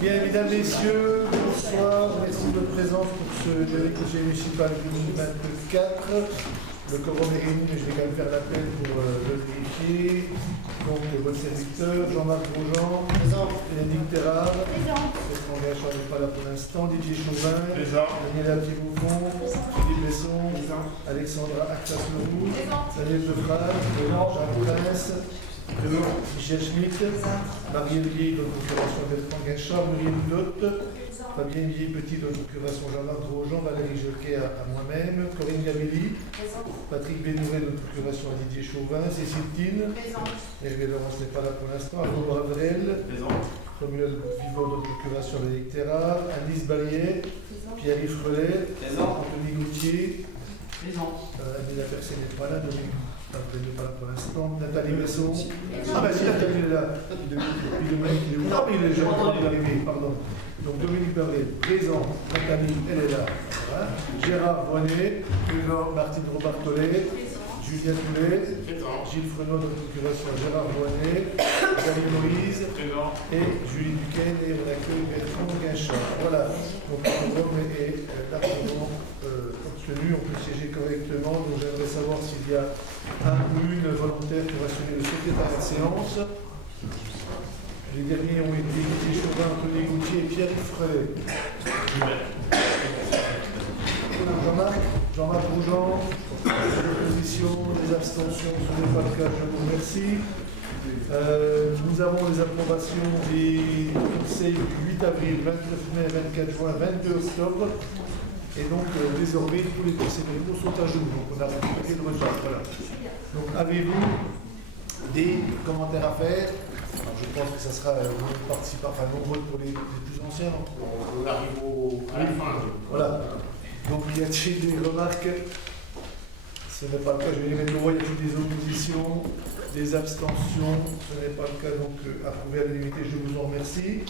Bien, mesdames, messieurs, bonsoir. Merci de votre présence pour ce conseil municipal 2024. Le quorum est réuni, mais je vais quand même faire l'appel pour le vérifier. Donc, votre serviteur, Jean-Marc Grosjean, présent. Bénédicte Terrard, présent. Votre engagement n'est pas là pour l'instant. Didier Chauvin, présent. Daniela Pivouffon, Philippe Besson, présent. Alexandra Actas-Leroux, Daniel Defrage, Jean Prince, Michel Schmitt, Marielle Vieille de procuration Bertrand Guinchard, Muriel Lotte, Fabien Vieille-Petit de procuration Jean-Marc Grosjean, Valérie Jeuquet à moi-même, Corinne Gamelli, Patrick Bénouret de procuration à Didier Chauvin, Cécile Tine, Hervé Laurence n'est pas là pour l'instant, Arnaud Ravrel, Samuel Vivant de procuration Bénédicte Terrard, Alice Balliet, Pierre-Yves Frelet, Anthony Gauthier, la personne n'est pas là, Dominique. Pas là pour l'instant. Nathalie Besson. Ah ben si Nathalie est là. Non mais il est déjà arrivé, pardon. Donc Dominique Berlet, présent. Nathalie, elle est là. Voilà. Gérard René, Martine Robartolet, Julien Toulet, Gilles Frenot de procuration Gérard René, David Moïse et Julie Duquesne et on accueille Bertrand Guinchard. Voilà. Donc le programme est largement obtenu, on peut siéger correctement. Donc j'aimerais savoir s'il y a un ou une volontaire pour assumer le secrétariat de séance. Les derniers ont été Didier Chauvin, Anthony Gauthier et Pierre-Yves Frelet. Jean-Marc Grosjean, l'opposition, les abstentions, ce n'est pas le cas, je vous remercie. Nous avons les approbations des conseils du 8 avril, 29 mai, 24 juin, 22 octobre. Et donc, désormais, tous les conseils municipaux sont à jour. Donc, on a récupéré le retard. Voilà. Donc, avez-vous des commentaires à faire? Alors, je pense que ça sera nombreux pour les plus anciens. On arrive à la fin. Voilà. Donc, y a-t-il des remarques? Ce n'est pas le cas. Je vais les mettre au voie. Y a-t-il des oppositions, des abstentions? Ce n'est pas le cas. Donc, approuvé à l'unanimité, je vous en remercie.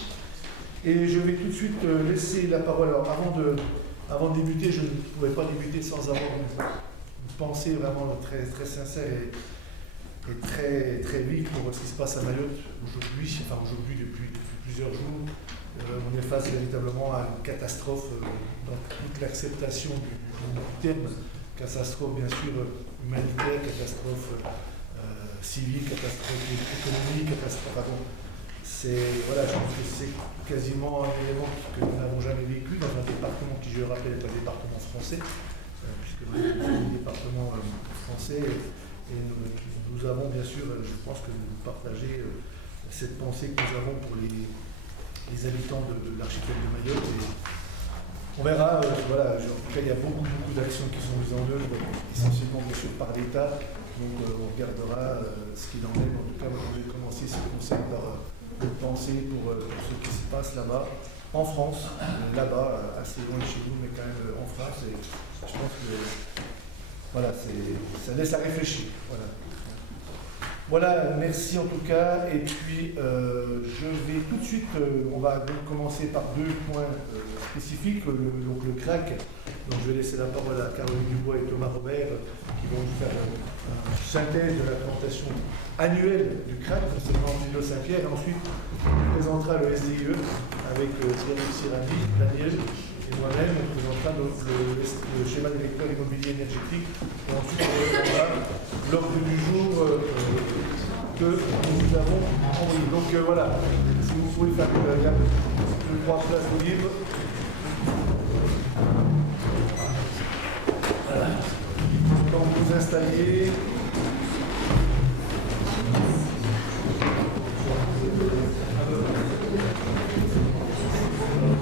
Et je vais tout de suite laisser la parole. Alors, avant de débuter, je ne pouvais pas débuter sans avoir une pensée vraiment très, très sincère et très, très vive pour ce qui se passe à Mayotte aujourd'hui, depuis plusieurs jours. On est face véritablement à une catastrophe dans toute l'acceptation du terme. Catastrophe, bien sûr, humanitaire, catastrophe civile, catastrophe économique, je pense que c'est quasiment un élément que nous n'avons jamais vécu dans un département qui, je le rappelle, est un département français, puisque nous sommes un département français, et nous avons bien sûr, je pense que vous partagez cette pensée que nous avons pour les habitants de l'archipel de Mayotte. Et on verra, en tout cas il y a beaucoup d'actions qui sont mises en œuvre, essentiellement bien sûr par l'État, donc on regardera ce qu'il en est. En tout cas, moi, je vais commencer ce conseil par de penser pour ce qui se passe là-bas, en France, assez loin de chez nous, mais quand même en France, et je pense que ça laisse à réfléchir. Voilà, merci en tout cas, et puis je vais tout de suite, on va donc commencer par deux points spécifiques, donc le CRAC. Donc je vais laisser la parole à Caroline Dubois et Thomas Robert qui vont nous faire une synthèse de la présentation annuelle du CRAC concernant l'île de Saint-Pierre. Et ensuite, on présentera le SDIE avec Thierry Sirani, Daniel et moi-même. On présentera le schéma directeur immobilier énergétique. Et ensuite, on reprendra l'ordre du jour que nous avons envoyé. Donc voilà, si vous pouvez faire il y a 2-3 places libres. Voilà. Quand vous installiez, il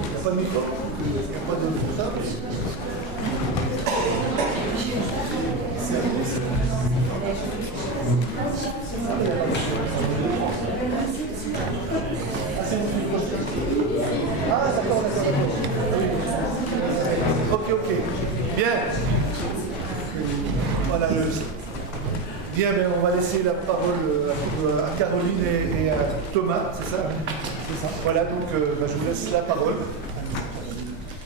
n'y a pas de micro, il n'y a pas de portable. Ah, d'accord. Ok. Bien. Voilà. Bien, mais on va laisser la parole à Caroline et à Thomas, c'est ça? C'est ça. Voilà, donc je vous laisse la parole.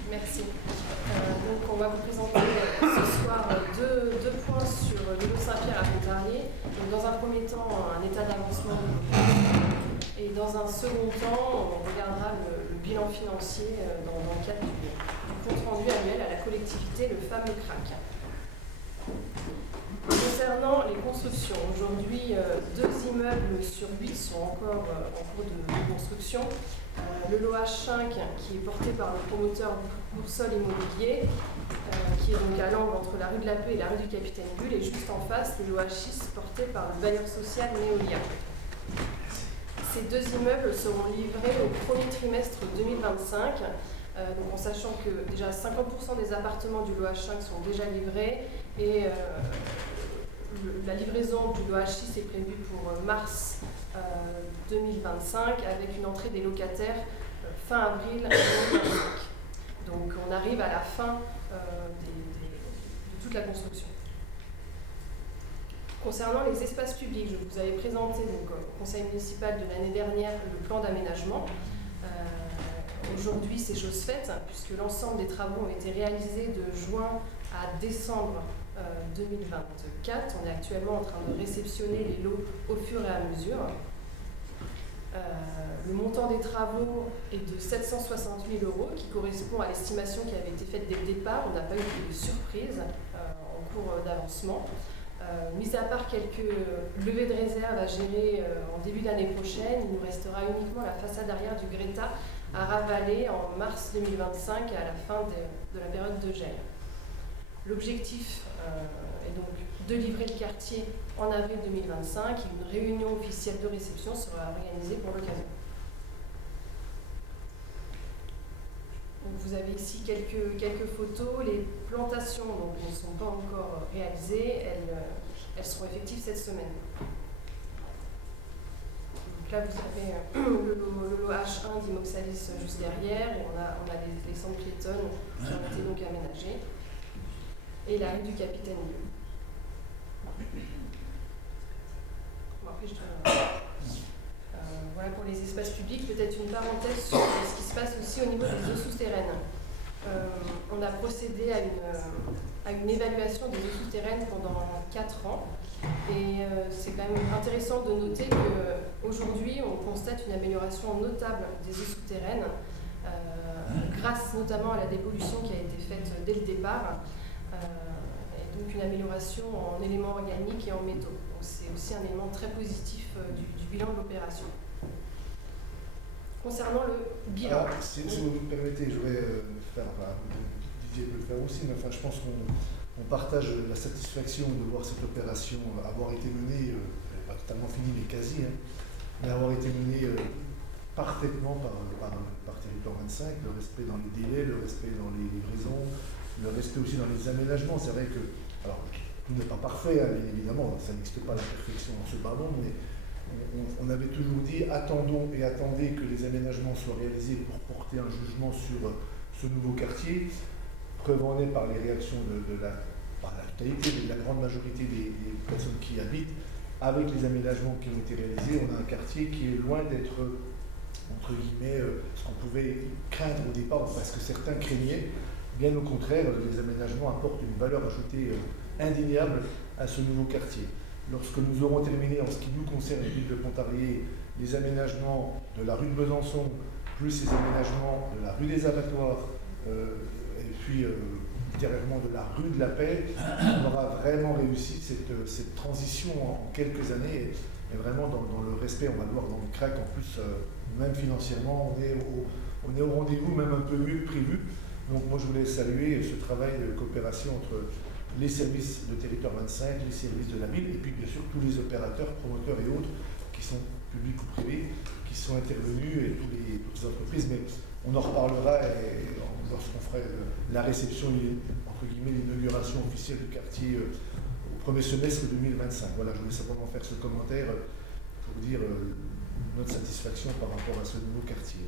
Merci. Donc on va vous présenter ce soir deux points sur l'îlot Saint-Pierre à Pontarlier. Dans un premier temps, un état d'avancement de nos projets. Et dans un second temps, on regardera le bilan financier dans le cadre du compte rendu annuel à la collectivité, le fameux CRAC. Concernant les constructions, aujourd'hui, 2 immeubles sur 8 sont encore en cours de construction. Le LOH5, qui est porté par le promoteur Boursole Immobilier, qui est donc à l'angle entre la rue de la Paix et la rue du Capitaine Bulle, et juste en face, le LOH6, porté par le bailleur social Néolia. Ces 2 immeubles seront livrés au premier trimestre 2025, donc en sachant que déjà 50% des appartements du LOH5 sont déjà livrés, et la livraison du LOH6 est prévue pour mars 2025 avec une entrée des locataires fin avril 2025. Donc on arrive à la fin de toute la construction. Concernant les espaces publics, je vous avais présenté donc, au conseil municipal de l'année dernière le plan d'aménagement. Aujourd'hui, c'est chose faite, puisque l'ensemble des travaux ont été réalisés de juin à décembre 2024. On est actuellement en train de réceptionner les lots au fur et à mesure. Le montant des travaux est de 760 000 €, qui correspond à l'estimation qui avait été faite dès le départ. On n'a pas eu de surprise en cours d'avancement. Mis à part quelques levées de réserve à gérer en début d'année prochaine, il nous restera uniquement la façade arrière du Greta à ravaler en mars 2025 à la fin de la période de gel. L'objectif est donc de livrer le quartier en avril 2025 et une réunion officielle de réception sera organisée pour l'occasion. Vous avez ici quelques photos. Les plantations donc, ne sont pas encore réalisées, elles seront effectives cette semaine. Donc là, vous avez le H1 d'Imoxalis juste derrière, et on a les centres piétonnes qui ont été donc aménagés, et la rue du Capitaine Bulle. Bon, après, voilà pour les espaces publics. Peut-être une parenthèse sur ce qui se passe aussi au niveau des eaux souterraines. On a procédé à une évaluation des eaux souterraines pendant 4 ans. Et c'est quand même intéressant de noter qu'aujourd'hui, on constate une amélioration notable des eaux souterraines, grâce notamment à la dépollution qui a été faite dès le départ, et donc une amélioration en éléments organiques et en métaux. Donc c'est aussi un élément très positif du bilan de l'opération. Concernant le bilan. Si vous me permettez, je vais faire, Didier peut le faire aussi, mais enfin, je pense qu'on partage la satisfaction de voir cette opération avoir été menée, elle n'est pas totalement finie, mais quasi, mais avoir été menée parfaitement par Territoire 25, le respect dans les délais, le respect dans les livraisons, le respect aussi dans les aménagements. C'est vrai que, alors, tout n'est pas parfait, bien évidemment, ça n'existe pas la perfection en ce bas monde, mais on avait toujours dit attendons et attendez que les aménagements soient réalisés pour porter un jugement sur ce nouveau quartier. Preuve en est par les réactions par la totalité, mais de la grande majorité des personnes qui y habitent. Avec les aménagements qui ont été réalisés, on a un quartier qui est loin d'être, entre guillemets, ce qu'on pouvait craindre au départ, parce que certains craignaient. Bien au contraire, les aménagements apportent une valeur ajoutée indéniable à ce nouveau quartier. Lorsque nous aurons terminé, en ce qui nous concerne, la ville de Pontarlier, les aménagements de la rue de Besançon, plus les aménagements de la rue des Abattoirs, et puis ultérieurement de la rue de la Paix, on aura vraiment réussi cette transition en quelques années, et vraiment dans le respect, on va le voir dans le CRAC, en plus, même financièrement, on est au rendez-vous, même un peu mieux que prévu. Donc moi je voulais saluer ce travail de coopération entre les services de Territoire 25, les services de la ville, et puis bien sûr tous les opérateurs, promoteurs et autres, qui sont publics ou privés, qui sont intervenus, et toutes les entreprises, mais on en reparlera lorsqu'on fera la réception, entre guillemets, l'inauguration officielle du quartier au premier semestre 2025. Voilà, je voulais simplement faire ce commentaire pour dire notre satisfaction par rapport à ce nouveau quartier.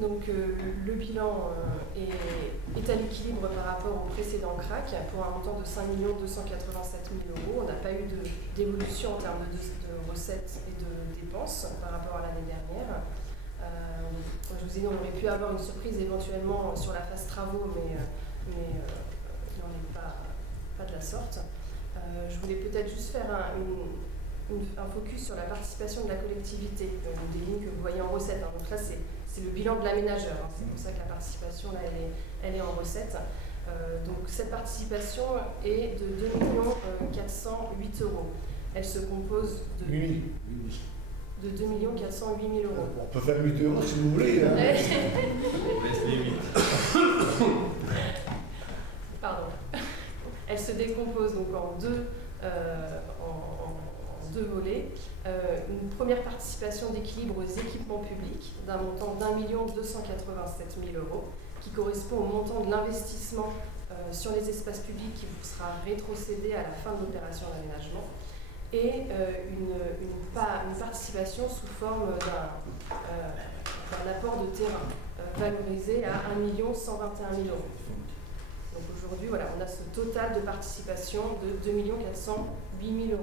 Donc le bilan est à l'équilibre par rapport au précédent CRAC pour un montant de 5 287 000 €. On n'a pas eu d'évolution en termes de recettes et de dépenses par rapport à l'année dernière. Comme je vous ai dit, on aurait pu avoir une surprise éventuellement sur la phase travaux, mais il n'en est pas de la sorte. Je voulais peut-être juste faire un focus sur la participation de la collectivité, des lignes que vous voyez en recette. Donc là, c'est le bilan de l'aménageur. C'est pour ça que la participation, là, elle est en recette. Donc cette participation est de 2 408 €. Elle se compose de 2 408 000 €. On peut faire 8 € si vous voulez. Hein. Pardon. Elle se décompose donc en deux volets. Une première participation d'équilibre aux équipements publics d'un montant d'1 287 000 € qui correspond au montant de l'investissement sur les espaces publics qui vous sera rétrocédé à la fin de l'opération d'aménagement, et une participation sous forme d'un apport de terrain valorisé à 1 121 000 €. Donc aujourd'hui, voilà, on a ce total de participation de 2 408 000 €.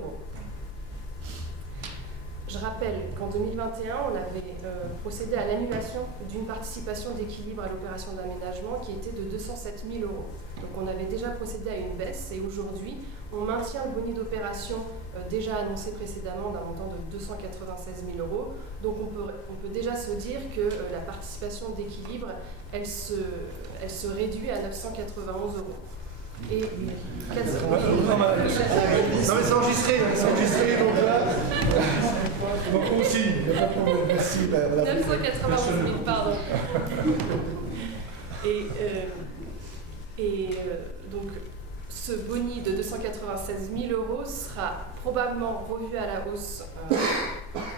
Je rappelle qu'en 2021, on avait procédé à l'annulation d'une participation d'équilibre à l'opération d'aménagement qui était de 207 000 €. Donc on avait déjà procédé à une baisse et aujourd'hui, on maintient le boni d'opération déjà annoncé précédemment d'un montant de 296 000 €. Donc on peut déjà se dire que la participation d'équilibre, elle se réduit à 991 €. Et Non mais c'est enregistré, donc là, on signe, il n'y a pas de problème, merci. 991 000, pardon. Donc ce boni de 296 000 € sera probablement revu à la hausse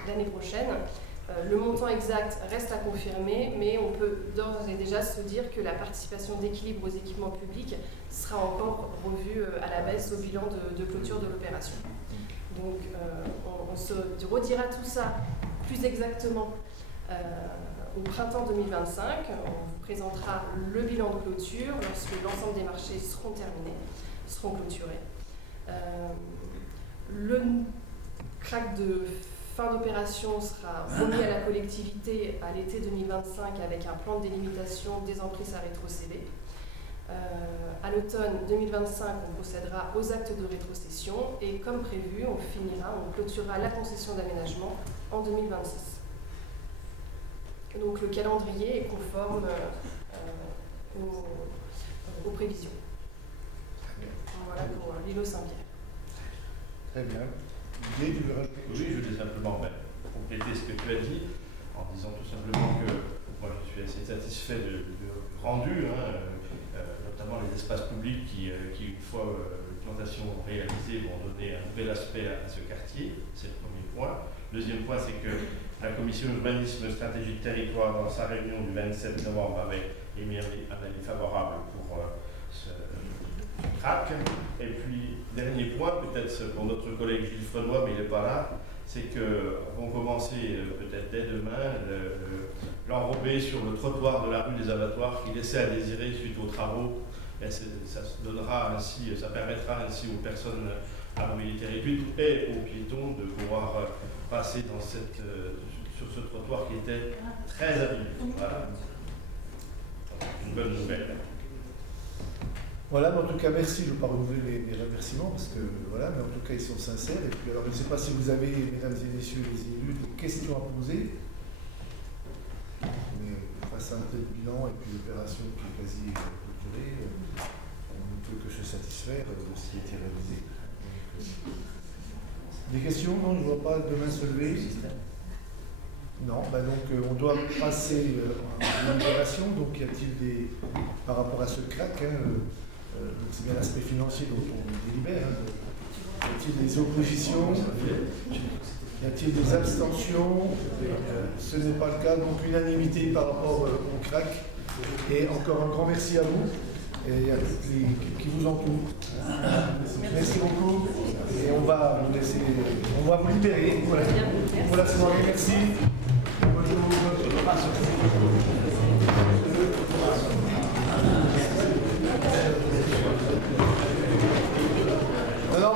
l'année prochaine. Le montant exact reste à confirmer, mais on peut d'ores et déjà se dire que la participation d'équilibre aux équipements publics sera encore revue à la baisse au bilan de clôture de l'opération. Donc on se redira tout ça plus exactement au printemps 2025. On vous présentera le bilan de clôture lorsque l'ensemble des marchés seront terminés, seront clôturés. Le CRAC de fin d'opération sera remis à la collectivité à l'été 2025 avec un plan de délimitation des emprises à rétrocéder. À l'automne 2025, on procédera aux actes de rétrocession et comme prévu, on clôturera la concession d'aménagement en 2026. Donc le calendrier est conforme aux prévisions. Voilà pour l'îlot Saint-Pierre. Très bien. Oui, je voulais simplement compléter ce que tu as dit en disant tout simplement que moi je suis assez satisfait du rendu, notamment les espaces publics qui une fois l'implantation réalisée, vont donner un nouvel aspect à ce quartier. C'est le premier point. Le deuxième point, c'est que la commission urbanisme stratégie de territoire, dans sa réunion du 27 novembre, avait émis un avis favorable pour ce CRAC. Et puis, dernier point, peut-être pour notre collègue Gilles Frenois, mais il n'est pas là, c'est que vont commencer peut-être dès demain l'enrobé sur le trottoir de la rue des Abattoirs qui laissait à désirer suite aux travaux. Et ça permettra ainsi aux personnes à mobilité réduite et aux piétons de pouvoir passer sur ce trottoir qui était très abîmé. Voilà. Une bonne nouvelle. Voilà, mais en tout cas, merci. Je ne veux pas renouveler les remerciements parce que voilà, mais en tout cas, ils sont sincères. Et puis, alors, je ne sais pas si vous avez, mesdames et messieurs les élus, des questions à poser. Mais face à un tel bilan et puis l'opération qui est quasi clôturée, on ne peut que se satisfaire de ce qui a été réalisé. Des questions? Non, je ne vois pas de main se lever. Non, donc on doit passer à l'opération. Donc y a-t-il par rapport à ce CRAC, c'est bien l'aspect financier dont on délibère, y a-t-il des oppositions? Y a-t-il des abstentions? Ce n'est pas le cas, donc unanimité par rapport au CRAC. Et encore un grand merci à vous et à toutes les équipes qui vous entourent. Merci beaucoup. Et on va vous libérer pour la soirée. Merci. Non, on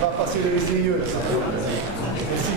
va passer le SDIE là. Merci.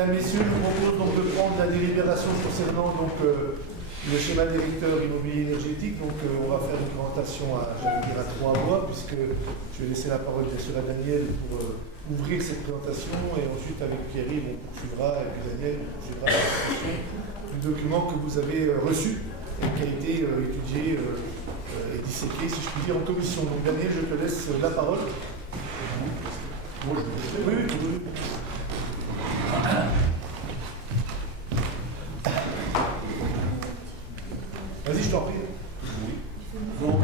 Bien, messieurs, je vous propose donc de prendre la délibération concernant donc, le schéma directeur immobilier énergétique. Donc, on va faire une présentation à 3 voix, puisque je vais laisser la parole bien sûr à Daniel pour ouvrir cette présentation, et ensuite avec Pierre-Yves, on poursuivra, et puis Daniel, on poursuivra la présentation du document que vous avez reçu et qui a été étudié et disséqué, si je puis dire, en commission. Donc, Daniel, je te laisse la parole. Oui, oui. Vas-y, je t'en prie. Donc,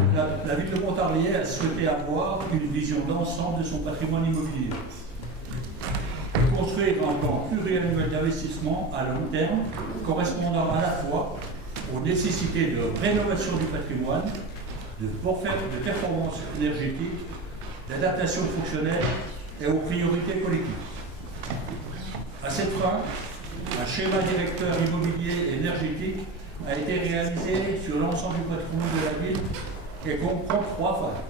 la ville de Pontarlier a souhaité avoir une vision d'ensemble de son patrimoine immobilier. Construire un plan pluriannuel d'investissement à long terme, correspondant à la fois aux nécessités de rénovation du patrimoine, de performance énergétique, d'adaptation fonctionnelle et aux priorités collectives. À cette fin, un schéma directeur immobilier et énergétique a été réalisé sur l'ensemble du patrimoine de la ville et comprend 3 phases.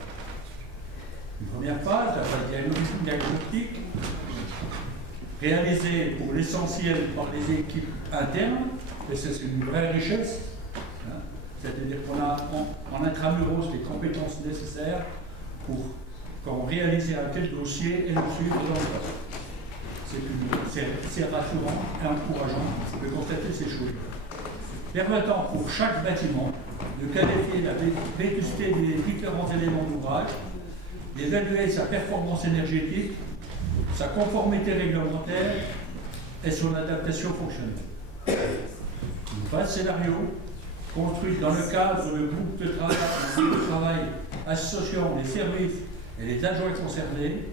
Une première phase, la phase diagnostique, réalisée pour l'essentiel par les équipes internes, et c'est une vraie richesse, hein, c'est-à-dire qu'on a en intramuros les compétences nécessaires pour réaliser un tel dossier et le suivre dans le passé. C'est rassurant et encourageant de constater ces choses, permettant pour chaque bâtiment de qualifier la vétusté des différents éléments d'ouvrage, d'évaluer sa performance énergétique, sa conformité réglementaire et son adaptation fonctionnelle. Une phase scénario construite dans le cadre du groupe de travail associant les services et les adjoints concernés,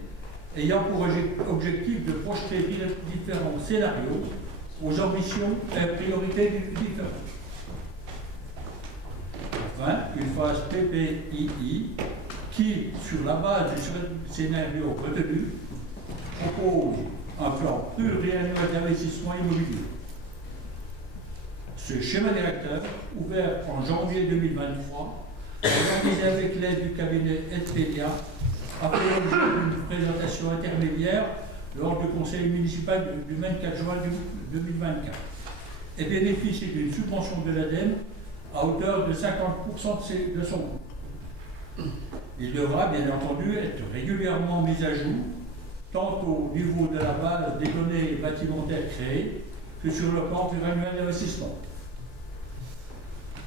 ayant pour objectif de projeter différents scénarios aux ambitions et priorités différentes. Enfin, une phase PPII qui, sur la base du scénario retenu, propose un plan pluriannuel d'investissement immobilier. Ce schéma directeur, ouvert en janvier 2023, organisé avec l'aide du cabinet Expedia, a fait l'objet d'une présentation intermédiaire lors du conseil municipal du 24 juin 2024 et bénéficie d'une subvention de l'ADEME à hauteur de 50% de son coût. Il devra bien entendu être régulièrement mis à jour, tant au niveau de la base des données bâtimentaires créées que sur le plan pluriannuel d'investissement.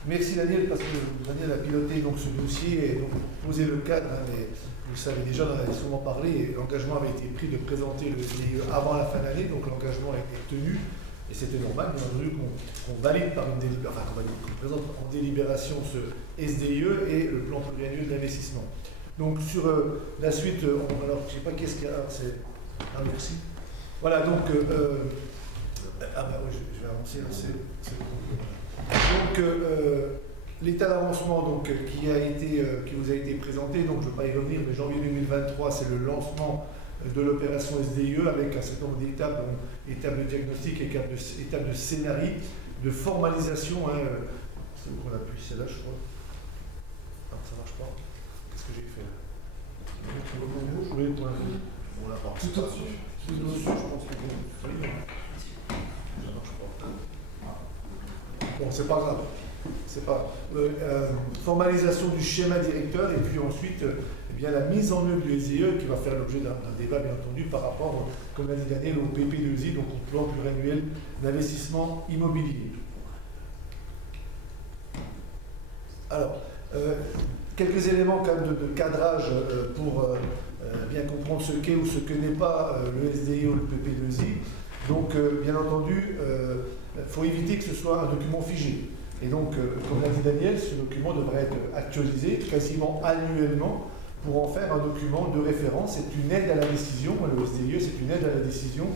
Merci Daniel, parce que Daniel a piloté donc, ce dossier et donc, posé le cadre, hein, mais vous le savez déjà, on en avait souvent parlé, et l'engagement avait été pris de présenter le SDIE avant la fin d'année, donc l'engagement a été tenu, et c'était normal, bien entendu, qu'on valide par une délibération, enfin qu'on présente en délibération ce SDIE et le plan pluriannuel d'investissement. Donc sur la suite, alors je ne sais pas qu'est-ce qu'il y a, c'est... Ah merci. Voilà, donc... ah bah oui, je vais avancer, là, c'est bon. Donc, l'état d'avancement qui vous a été présenté, donc je ne vais pas y revenir, mais janvier 2023, c'est le lancement de l'opération SDIE avec un certain nombre d'étapes, étapes de diagnostic, étapes de scénario, de formalisation. Hein, c'est où qu'on appuie, c'est là, je crois. Non, ça ne marche pas. Qu'est-ce que j'ai fait là? Oui, point. On l'a pas. Tout au-dessus. Tout au-dessus, je pense que ça marche pas. Bon, c'est pas grave. C'est pas formalisation du schéma directeur et puis ensuite eh bien, la mise en œuvre du SDIE qui va faire l'objet d'un débat bien entendu par rapport, comme l'a dit Daniel, au PP2I, donc au plan pluriannuel d'investissement immobilier. Alors, quelques éléments quand même de cadrage pour bien comprendre ce qu'est ou ce que n'est pas le SDIE ou le PP2I. Donc, bien entendu, il faut éviter que ce soit un document figé. Et donc, comme l'a dit Daniel, ce document devrait être actualisé quasiment annuellement pour en faire un document de référence. C'est une aide à la décision. Le SDIE, c'est une aide à la décision.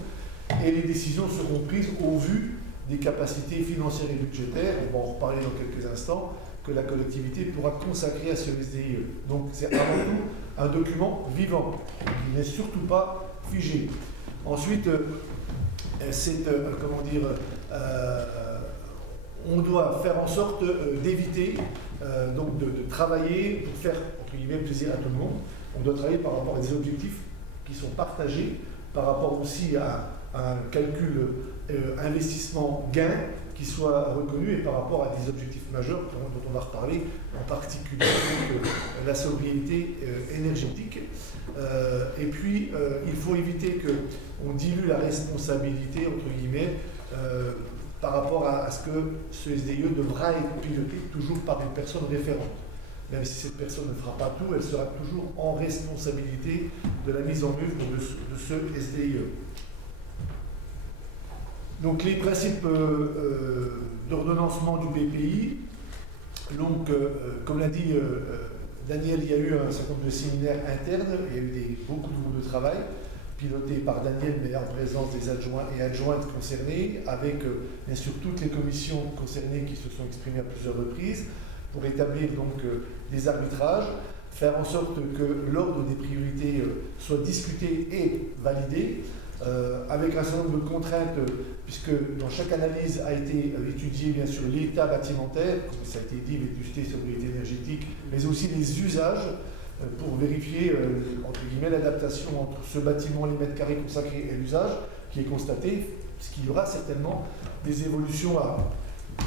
Et les décisions seront prises au vu des capacités financières et budgétaires, on va en reparler dans quelques instants, que la collectivité pourra consacrer à ce SDIE. Donc, c'est avant tout un document vivant, qui n'est surtout pas figé. Ensuite, c'est, comment dire, on doit faire en sorte d'éviter donc de travailler pour faire entre guillemets plaisir à tout le monde. On doit travailler par rapport à des objectifs qui sont partagés, par rapport aussi à un calcul investissement gain qui soit reconnu et par rapport à des objectifs majeurs dont on va reparler, en particulier donc, la sobriété énergétique. Et puis, il faut éviter qu'on dilue la responsabilité, entre guillemets, par rapport à ce que ce SDIE devra être piloté toujours par une personne référente. Même si cette personne ne fera pas tout, elle sera toujours en responsabilité de la mise en œuvre de ce SDIE. Donc les principes d'ordonnancement du BPI, donc comme l'a dit Daniel, il y a eu un certain nombre de séminaires internes, il y a eu beaucoup de groupes de travail pilotés par Daniel, mais en présence des adjoints et adjointes concernés, avec bien sûr toutes les commissions concernées qui se sont exprimées à plusieurs reprises, pour établir donc des arbitrages, faire en sorte que l'ordre des priorités soit discuté et validé, avec un certain nombre de contraintes, puisque dans chaque analyse a été étudié bien sûr l'état bâtimentaire, comme ça a été dit, vétusté, sobriété énergétique, mais aussi les usages, pour vérifier entre guillemets l'adaptation entre ce bâtiment, les mètres carrés consacrés et l'usage qui est constaté, puisqu'il y aura certainement des évolutions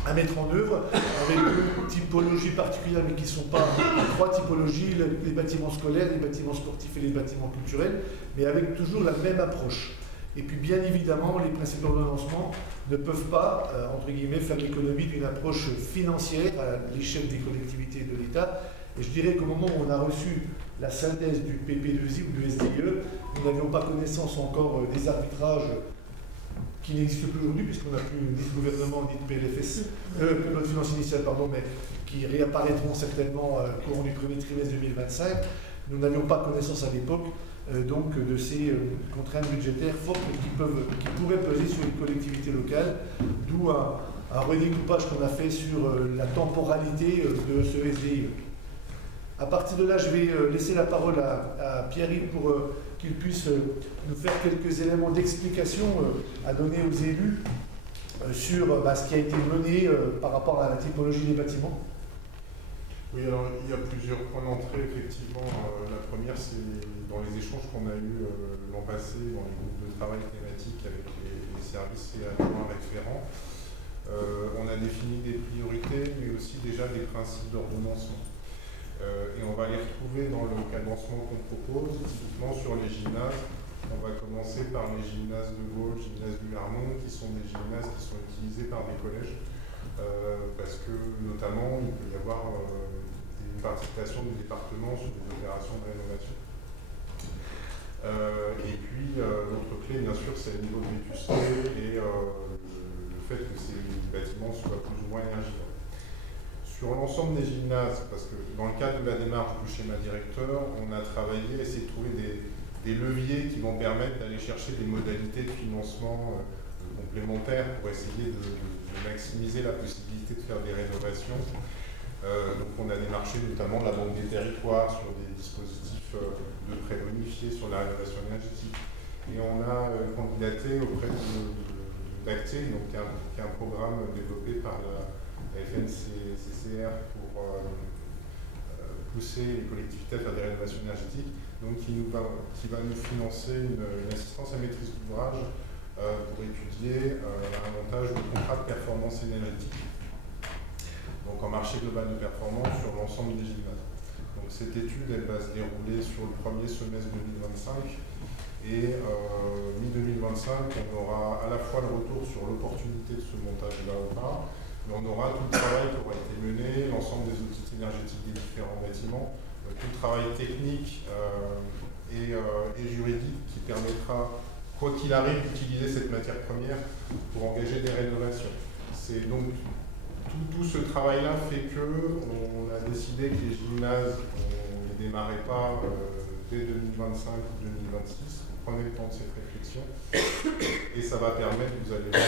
à mettre en œuvre, avec deux typologies particulières, mais qui ne sont pas trois typologies, les bâtiments scolaires, les bâtiments sportifs et les bâtiments culturels, mais avec toujours la même approche. Et puis bien évidemment, les principes d'ordonnancement ne peuvent pas, entre guillemets, faire l'économie d'une approche financière à l'échelle des collectivités et de l'État. Et je dirais qu'au moment où on a reçu la synthèse du PP2I ou du SDIE, nous n'avions pas connaissance encore des arbitrages qui n'existent plus aujourd'hui, puisqu'on n'a plus ni de gouvernement ni de PLFS, loi de finances initiale, pardon, mais qui réapparaîtront certainement au cours du premier trimestre 2025. Nous n'avions pas connaissance à l'époque donc de ces contraintes budgétaires fortes qui pourraient peser sur les collectivités locales, d'où un redécoupage qu'on a fait sur la temporalité de ce SDIE. À partir de là, je vais laisser la parole à Pierre-Yves pour qu'il puisse nous faire quelques éléments d'explication à donner aux élus sur ce qui a été mené par rapport à la typologie des bâtiments. Oui, alors il y a plusieurs points d'entrée, effectivement. La première, c'est dans les échanges qu'on a eus l'an passé dans les groupes de travail thématiques avec les services et adjoints référents. On a défini des priorités, mais aussi déjà des principes d'ordonnancement. Et on va les retrouver dans le cadencement qu'on propose, typiquement sur les gymnases. On va commencer par les gymnases de Gaulle, gymnases du Harmon, qui sont des gymnases qui sont utilisés par des collèges, parce que notamment il peut y avoir une participation du département sur des opérations de rénovation. Et puis l'autre clé, bien sûr, c'est le niveau de vétusté et le fait que ces bâtiments soient plus ou moins énergivores. Sur l'ensemble des gymnases, parce que dans le cadre de la démarche du schéma directeur, on a travaillé, essayé de trouver des leviers qui vont permettre d'aller chercher des modalités de financement complémentaires pour essayer de maximiser la possibilité de faire des rénovations. Donc on a démarché notamment la Banque des territoires sur des dispositifs de prêts bonifiés sur la rénovation énergétique. Et on a candidaté auprès d'Acté, donc qui est un programme développé par la FNCCR pour pousser les collectivités à faire des rénovations énergétiques, donc qui va nous financer une assistance à maîtrise d'ouvrage pour étudier un montage de contrat de performance énergétique, donc en marché global de performance sur l'ensemble des gymnases. Donc cette étude, elle va se dérouler sur le premier semestre 2025 et mi-2025, on aura à la fois le retour sur l'opportunité de ce montage-là ou pas, mais on aura tout le travail qui aura été mené, l'ensemble des outils énergétiques des différents bâtiments, tout le travail technique et juridique qui permettra, quoi qu'il arrive, d'utiliser cette matière première pour engager des rénovations. C'est donc tout ce travail-là fait qu'on a décidé que les gymnases, on ne les démarrait pas dès 2025 ou 2026. Prenez le temps de cette réflexion et ça va permettre, vous allez voir,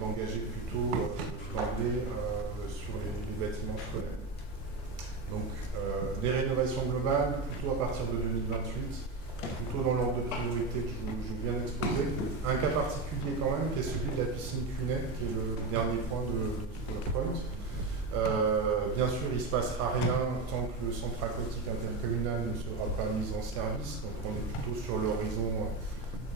d'engager plutôt d'emblée sur les bâtiments scolaires. Donc des rénovations globales plutôt à partir de 2028, plutôt dans l'ordre de priorité que je viens d'exposer. Un cas particulier quand même qui est celui de la piscine Cunette, qui est le dernier point de PowerPoint. Bien sûr, il ne se passera rien tant que le centre aquatique intercommunal ne sera pas mis en service. Donc on est plutôt sur l'horizon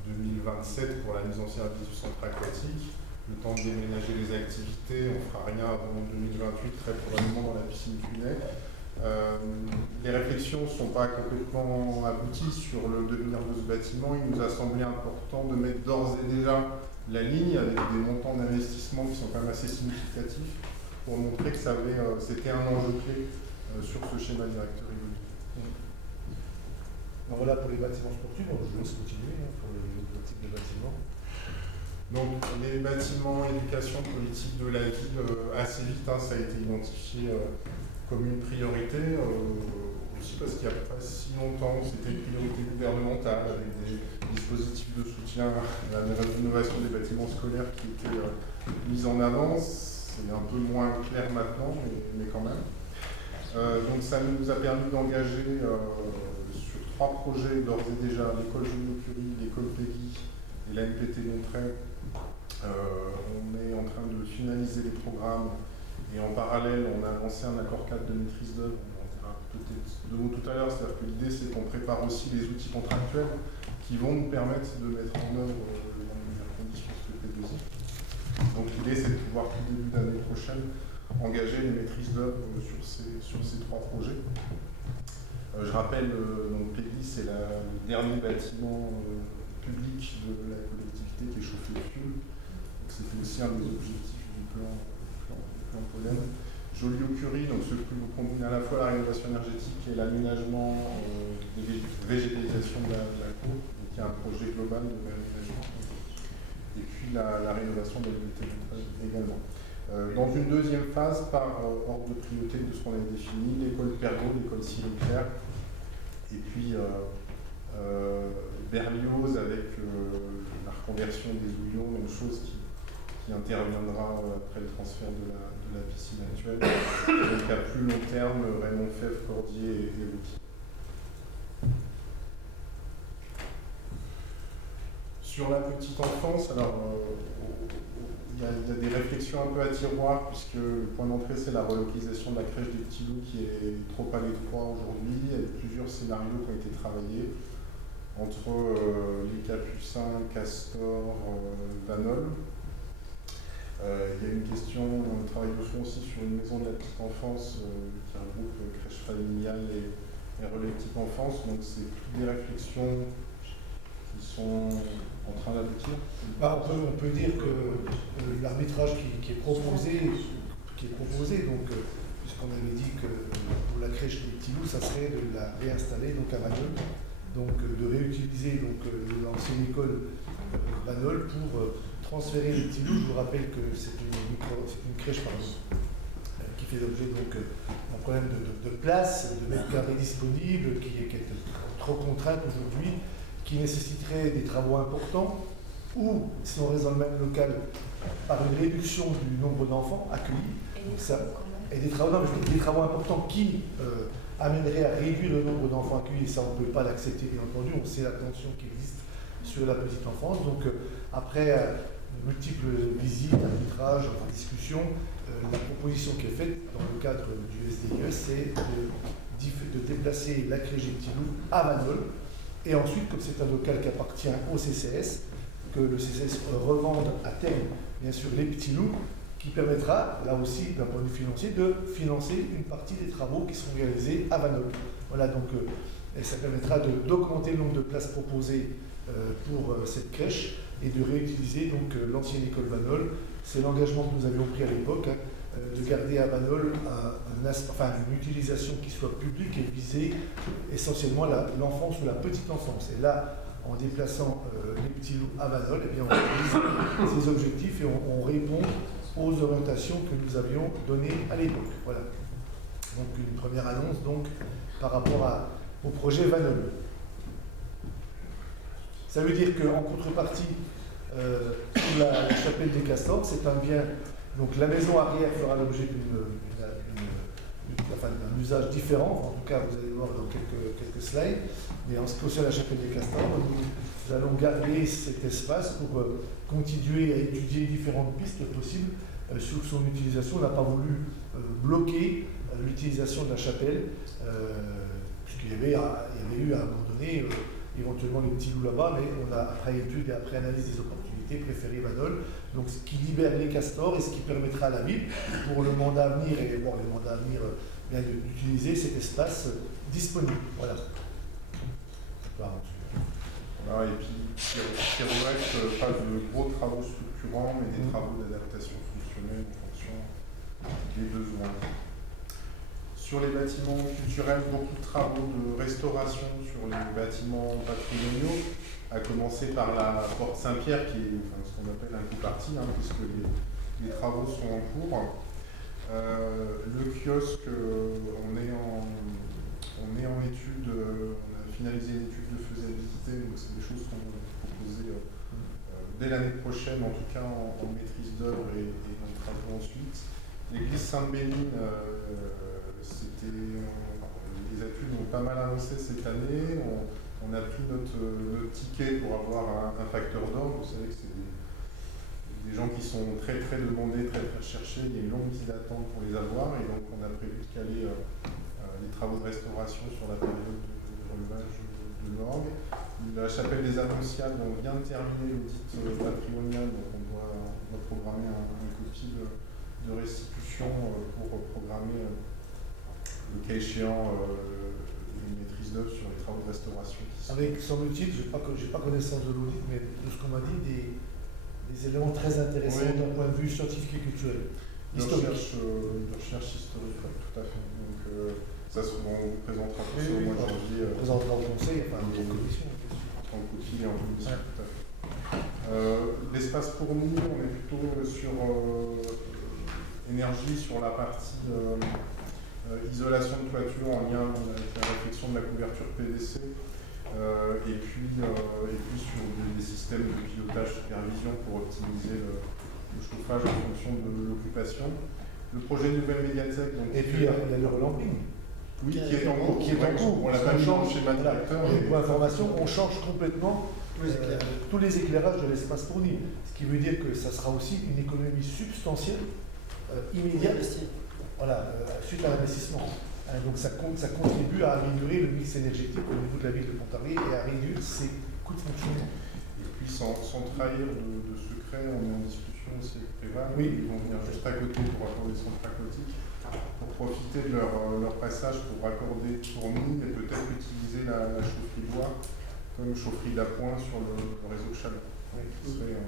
2027 pour la mise en service du centre aquatique. le temps de déménager les activités. On ne fera rien avant 2028, très probablement dans la piscine Cunet. Les réflexions ne sont pas complètement abouties sur le devenir de ce bâtiment. Il nous a semblé important de mettre d'ores et déjà la ligne avec des montants d'investissement qui sont quand même assez significatifs pour montrer que c'était un enjeu clé sur ce schéma directeur évolutif. Donc voilà pour les bâtiments sportifs, je vous laisse continuer pour le type de bâtiments. Donc les bâtiments, éducation, politique de la ville, assez vite, ça a été identifié comme une priorité, aussi parce qu'il n'y a pas si longtemps, c'était une priorité gouvernementale avec des dispositifs de soutien à la rénovation des bâtiments scolaires qui étaient mis en avant. C'est un peu moins clair maintenant, mais quand même. Donc ça nous a permis d'engager sur 3 projets d'ores et déjà, l'école Julio Curie, l'école Peggy et la NPT Montreuil. On est en train de finaliser les programmes et en parallèle, on a lancé un accord cadre de maîtrise d'œuvre. On dira peut-être deux mots tout à l'heure, c'est-à-dire que l'idée c'est qu'on prépare aussi les outils contractuels qui vont nous permettre de mettre en œuvre dans les meilleures conditions ce P2I. Donc l'idée c'est de pouvoir, tout début d'année prochaine, engager les maîtrises d'œuvre sur ces 3 projets. Je rappelle, donc Peggy, c'est le dernier bâtiment public de la collectivité qui est chauffé au fioul. C'était aussi un des objectifs du plan Pollen. Joliot-Curie, donc ce qui combine à la fois la rénovation énergétique et l'aménagement des végétalisations de la cour. Donc il y a un projet global de réaménagement. Et puis la rénovation de la bibliothèque également. Dans une deuxième phase, par ordre de priorité de ce qu'on avait défini, l'école Pergaud, l'école Cyril-Clair, et puis Berlioz avec la reconversion des houillons, une chose qui interviendra après le transfert de la piscine actuelle. Donc à plus long terme, Raymond Fèvre, Cordier et Routy. Sur la petite enfance, alors il y a des réflexions un peu à tiroir, puisque le point d'entrée c'est la relocalisation de la crèche des petits loups qui est trop à l'étroit aujourd'hui. Il y a plusieurs scénarios qui ont été travaillés entre les Capucins, Castor, Vanol. Il y a une question, on travaille de fond aussi sur une maison de la petite enfance qui regroupe crèche familiale et relais petite enfance. Donc c'est toutes des réflexions qui sont en train d'aboutir. On peut dire que l'arbitrage qui est proposé, donc puisqu'on avait dit que pour la crèche des petits loups, ça serait de la réinstaller donc à Vanol, donc de réutiliser donc l'ancienne école Vanol pour transférer les petits loups. Je vous rappelle que c'est une crèche qui fait l'objet d'un problème de place, de mètres carrés disponibles, qui est trop contrainte aujourd'hui, qui nécessiterait des travaux importants, ou, si on reste dans le même local, par une réduction du nombre d'enfants accueillis. Et des travaux importants qui amèneraient à réduire le nombre d'enfants accueillis. Et ça, on ne peut pas l'accepter, bien entendu. On sait la tension qui existe sur la petite enfance. Donc, après multiples visites, arbitrages, discussions, la proposition qui est faite dans le cadre du SDIE, c'est de déplacer la crèche des petits loups à Vanol. Et ensuite, comme c'est un local qui appartient au CCS, que le CCS revende à terme, bien sûr, les petits loups, qui permettra, là aussi, d'un point de vue financier, de financer une partie des travaux qui seront réalisés à Vanol. Voilà, donc, et ça permettra d'augmenter le nombre de places proposées pour cette crèche et de réutiliser donc l'ancienne école Vanol. C'est l'engagement que nous avions pris à l'époque, de garder à Vanol une utilisation qui soit publique et viser essentiellement l'enfance ou la petite enfance. Et là, en déplaçant les petits loups à Vanol, eh bien, on réalise ces objectifs et on répond aux orientations que nous avions données à l'époque. Voilà. Donc une première annonce donc, par rapport au projet Vanol. Ça veut dire qu'en contrepartie, la chapelle des Castors, c'est un bien. Donc la maison arrière fera l'objet d'un usage différent. En tout cas, vous allez voir dans quelques slides. Mais en ce qui concerne la chapelle des Castors, nous allons garder cet espace pour continuer à étudier différentes pistes possibles sur son utilisation. On n'a pas voulu bloquer l'utilisation de la chapelle, puisqu'il y avait eu à un moment donné éventuellement les petits loups là-bas, mais on a, après étude et après analyse des opportunités, localité préférée Vadol, donc ce qui libère les castors et ce qui permettra à la ville, pour le mandat à venir et bon, les mandats à venir, bien d'utiliser cet espace disponible. Voilà. Pardon. Voilà, et puis Pirouette, pas de gros travaux structurants, mais des travaux d'adaptation fonctionnelle en fonction des besoins. Sur les bâtiments culturels, beaucoup de travaux de restauration sur les bâtiments patrimoniaux, à commencer par la porte Saint-Pierre, qui est ce qu'on appelle un coup parti, puisque les travaux sont en cours. Le kiosque, on est en étude, on a finalisé une étude de faisabilité, donc c'est des choses qu'on va proposer dès l'année prochaine, en tout cas en maîtrise d'œuvre et en travaux ensuite. L'église Sainte-Bénigne, les études ont pas mal avancé cette année. On a pris notre ticket pour avoir un facteur d'ordre. Vous savez que c'est des gens qui sont très très demandés, très très recherchés. Il y a une longue liste d'attente pour les avoir et donc on a prévu de caler les travaux de restauration sur la période de relevage de l'orgue. La chapelle des Annonciades, on vient de terminer l'audit patrimonial, donc on doit programmer un copie de restitution pour programmer le cas échéant une maîtrise d'œuvre sur les travaux de restauration. Avec, semble-t-il, je n'ai pas connaissance de l'audit, mais de ce qu'on m'a dit, des éléments très intéressants d'un point de vue scientifique et culturel. Historique. De recherche historique, tout à fait. Donc, ça, on vous présentera tout ça au mois de janvier. On présentera au conseil, enfin, en commission. En copie et en commission, tout à fait. L'espace pour nous, on est plutôt sur énergie, sur la partie isolation de toiture en lien avec la réflexion de la couverture PVC. Et puis sur des systèmes de pilotage, supervision pour optimiser le chauffage en fonction de l'occupation. Le projet Nouvelle Médiathèque. Donc, et puis il y a le relamping. Oui, qui est en cours. On l'a pas mis dans le schéma directeur. Pour information, on change complètement tous les éclairages de l'espace fourni. Ce qui veut dire que ça sera aussi une économie substantielle, immédiate, suite à l'investissement. Donc ça contribue à améliorer le mix énergétique au niveau de la ville de Pontarlier et à réduire ses coûts de fonctionnement. Et puis sans trahir de secret, on est en discussion aussi avec Préval. Oui. Ils vont venir juste à côté pour accorder son aquatique, pour profiter de leur passage pour raccorder Tourny et peut-être utiliser la chaufferie bois comme chaufferie d'appoint sur le réseau de chaleur. Oui. Ce serait une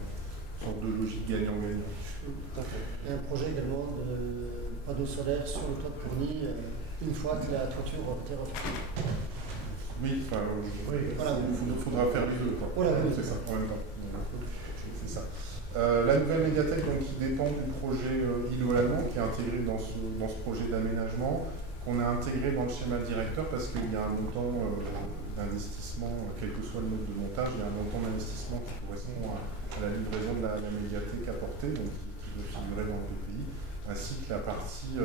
sorte de logique gagnant-gagnant. Il y a un projet également de panneaux solaires sur le toit de Tourny. Une fois que la toiture a été refaite. Oui, voilà, il faudra faire les deux. Voilà, c'est ça, en même temps. C'est ça. La nouvelle médiathèque donc, qui dépend du projet Îlot-Allemand, qui est intégré dans ce projet d'aménagement, qu'on a intégré dans le schéma directeur parce qu'il y a un montant d'investissement, quel que soit le mode de montage, il y a un montant d'investissement qui correspond à la livraison de la médiathèque apportée, donc qui doit figurer dans le pays, ainsi que la partie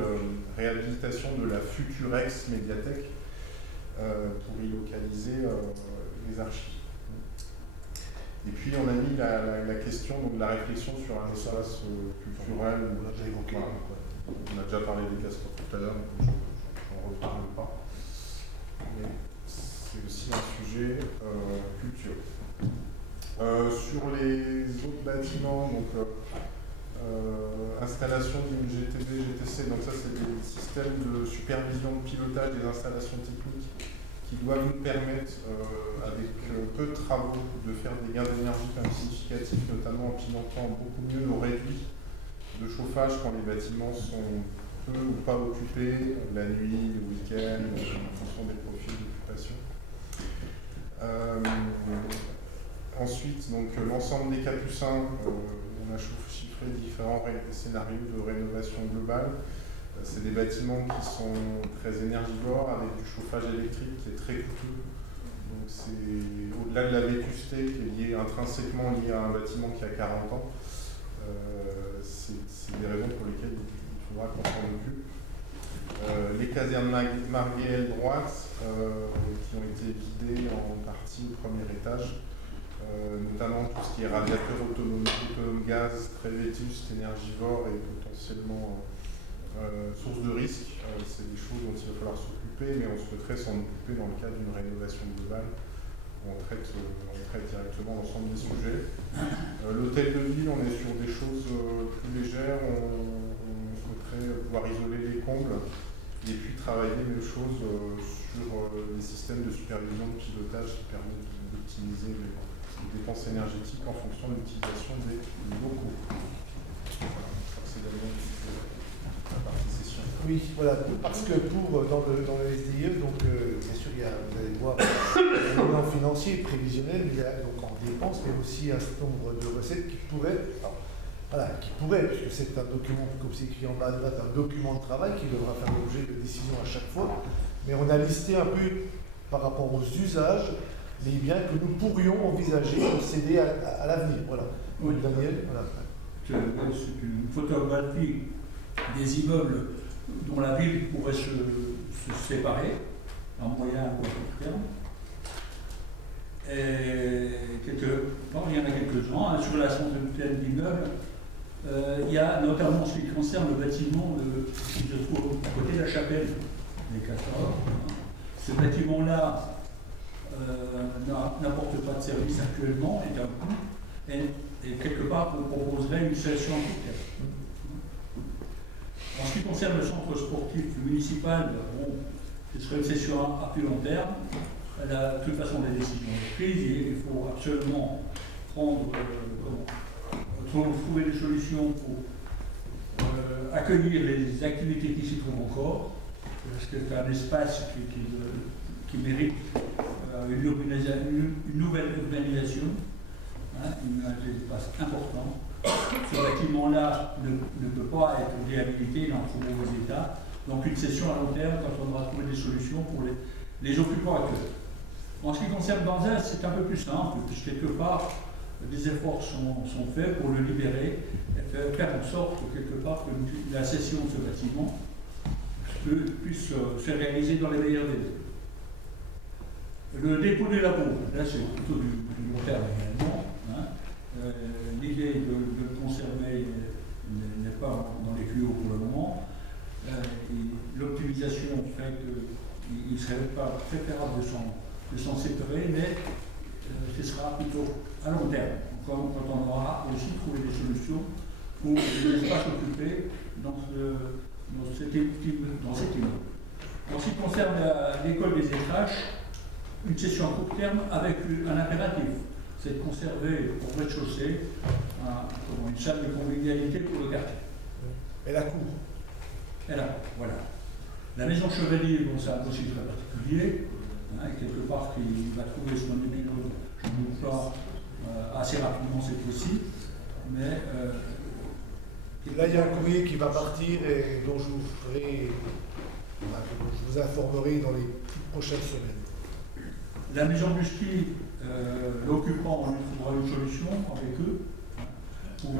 réhabilitation de la future ex-médiathèque pour y localiser les archives. Et puis on a mis la question de la réflexion sur un espace culturel. On l'a déjà évoqué. On a déjà parlé des castors tout à l'heure, donc je n'en reparle pas. Mais c'est aussi un sujet culture. Sur les autres bâtiments, donc installation d'une GTB, GTC, donc ça c'est des systèmes de supervision, de pilotage des installations techniques qui doivent nous permettre, avec peu de travaux, de faire des gains d'énergie quand même significatifs, notamment en pilotant beaucoup mieux nos réduits de chauffage quand les bâtiments sont peu ou pas occupés, la nuit, le week-end, en fonction des profils d'occupation. Ensuite, donc l'ensemble des capucins, on a chiffré différents scénarios de rénovation globale. C'est des bâtiments qui sont très énergivores avec du chauffage électrique qui est très coûteux. Donc c'est au-delà de la vétusté qui est intrinsèquement liée à un bâtiment qui a 40 ans. C'est des raisons pour lesquelles il faudra qu'on s'en occupe. Les casernes Marguerite droite qui ont été vidées en partie au premier étage. Notamment tout ce qui est radiateur autonome gaz, très vétuste, énergivore et potentiellement source de risque. C'est des choses dont il va falloir s'occuper, mais on souhaiterait s'en occuper dans le cadre d'une rénovation globale où on traite directement l'ensemble des sujets. L'hôtel de ville, on est sur des choses plus légères, on souhaiterait pouvoir isoler les combles et puis travailler les choses sur les systèmes de supervision de pilotage qui permettent d'optimiser les dépenses énergétiques en fonction de l'utilisation des locaux. Voilà, je crois que c'est la partie session. Oui, voilà, parce que dans le SDIE, donc bien sûr, vous allez voir un bilan financier prévisionnel, il y a donc en dépenses, mais aussi un certain nombre de recettes qui pourraient, puisque c'est un document, comme c'est écrit en bas à droite, un document de travail qui devra faire l'objet de décisions à chaque fois, mais on a listé un peu par rapport aux usages les biens que nous pourrions envisager de céder à l'avenir. Voilà. Oui. Daniel, voilà. C'est une photographie des immeubles dont la ville pourrait se séparer en moyen ou à court terme. Et il y en a quelques-uns. Sur la centaine d'immeubles, il y a notamment ce qui concerne le bâtiment qui se trouve à côté de la chapelle des 14. Ce bâtiment-là n'apporte pas de service actuellement et d'un coup, et quelque part, on proposerait une solution en court terme. En ce qui concerne le centre sportif municipal, bon, ce serait une session à plus long terme. De toute façon, les décisions sont prises et il faut absolument trouver des solutions pour accueillir les activités qui s'y trouvent encore, parce que c'est un espace qui mérite une nouvelle urbanisation, un espace important. Ce bâtiment-là ne peut pas être réhabilité dans un mauvais état. Donc une session à long terme quand on aura trouvé des solutions pour les occupants actuels. En ce qui concerne Banzai, c'est un peu plus simple, puisque quelque part, des efforts sont faits pour le libérer et faire en sorte quelque part que la cession de ce bâtiment puisse se réaliser dans les meilleurs délais. Le dépôt des labos, là c'est plutôt du long terme également. L'idée de le conserver n'est pas dans les tuyaux pour le moment. L'optimisation fait qu'il ne serait pas préférable de s'en séparer, mais ce sera plutôt à long terme, quand on aura aussi trouvé des solutions pour les espaces occupés dans cet immeuble. En ce qui concerne l'école des Étraches, une session à court terme avec un impératif, c'est de conserver au rez-de-chaussée une salle de convivialité pour le quartier. Et la cour. Et là, voilà. La maison Chevalier, bon, c'est un dossier très particulier, quelque part qui va trouver son équilibre, je ne vous pas assez rapidement cette fois-ci, mais là, il y a un courrier qui va partir et dont je vous informerai dans les prochaines semaines. La maison du ski, l'occupant, on lui trouvera une solution avec eux pour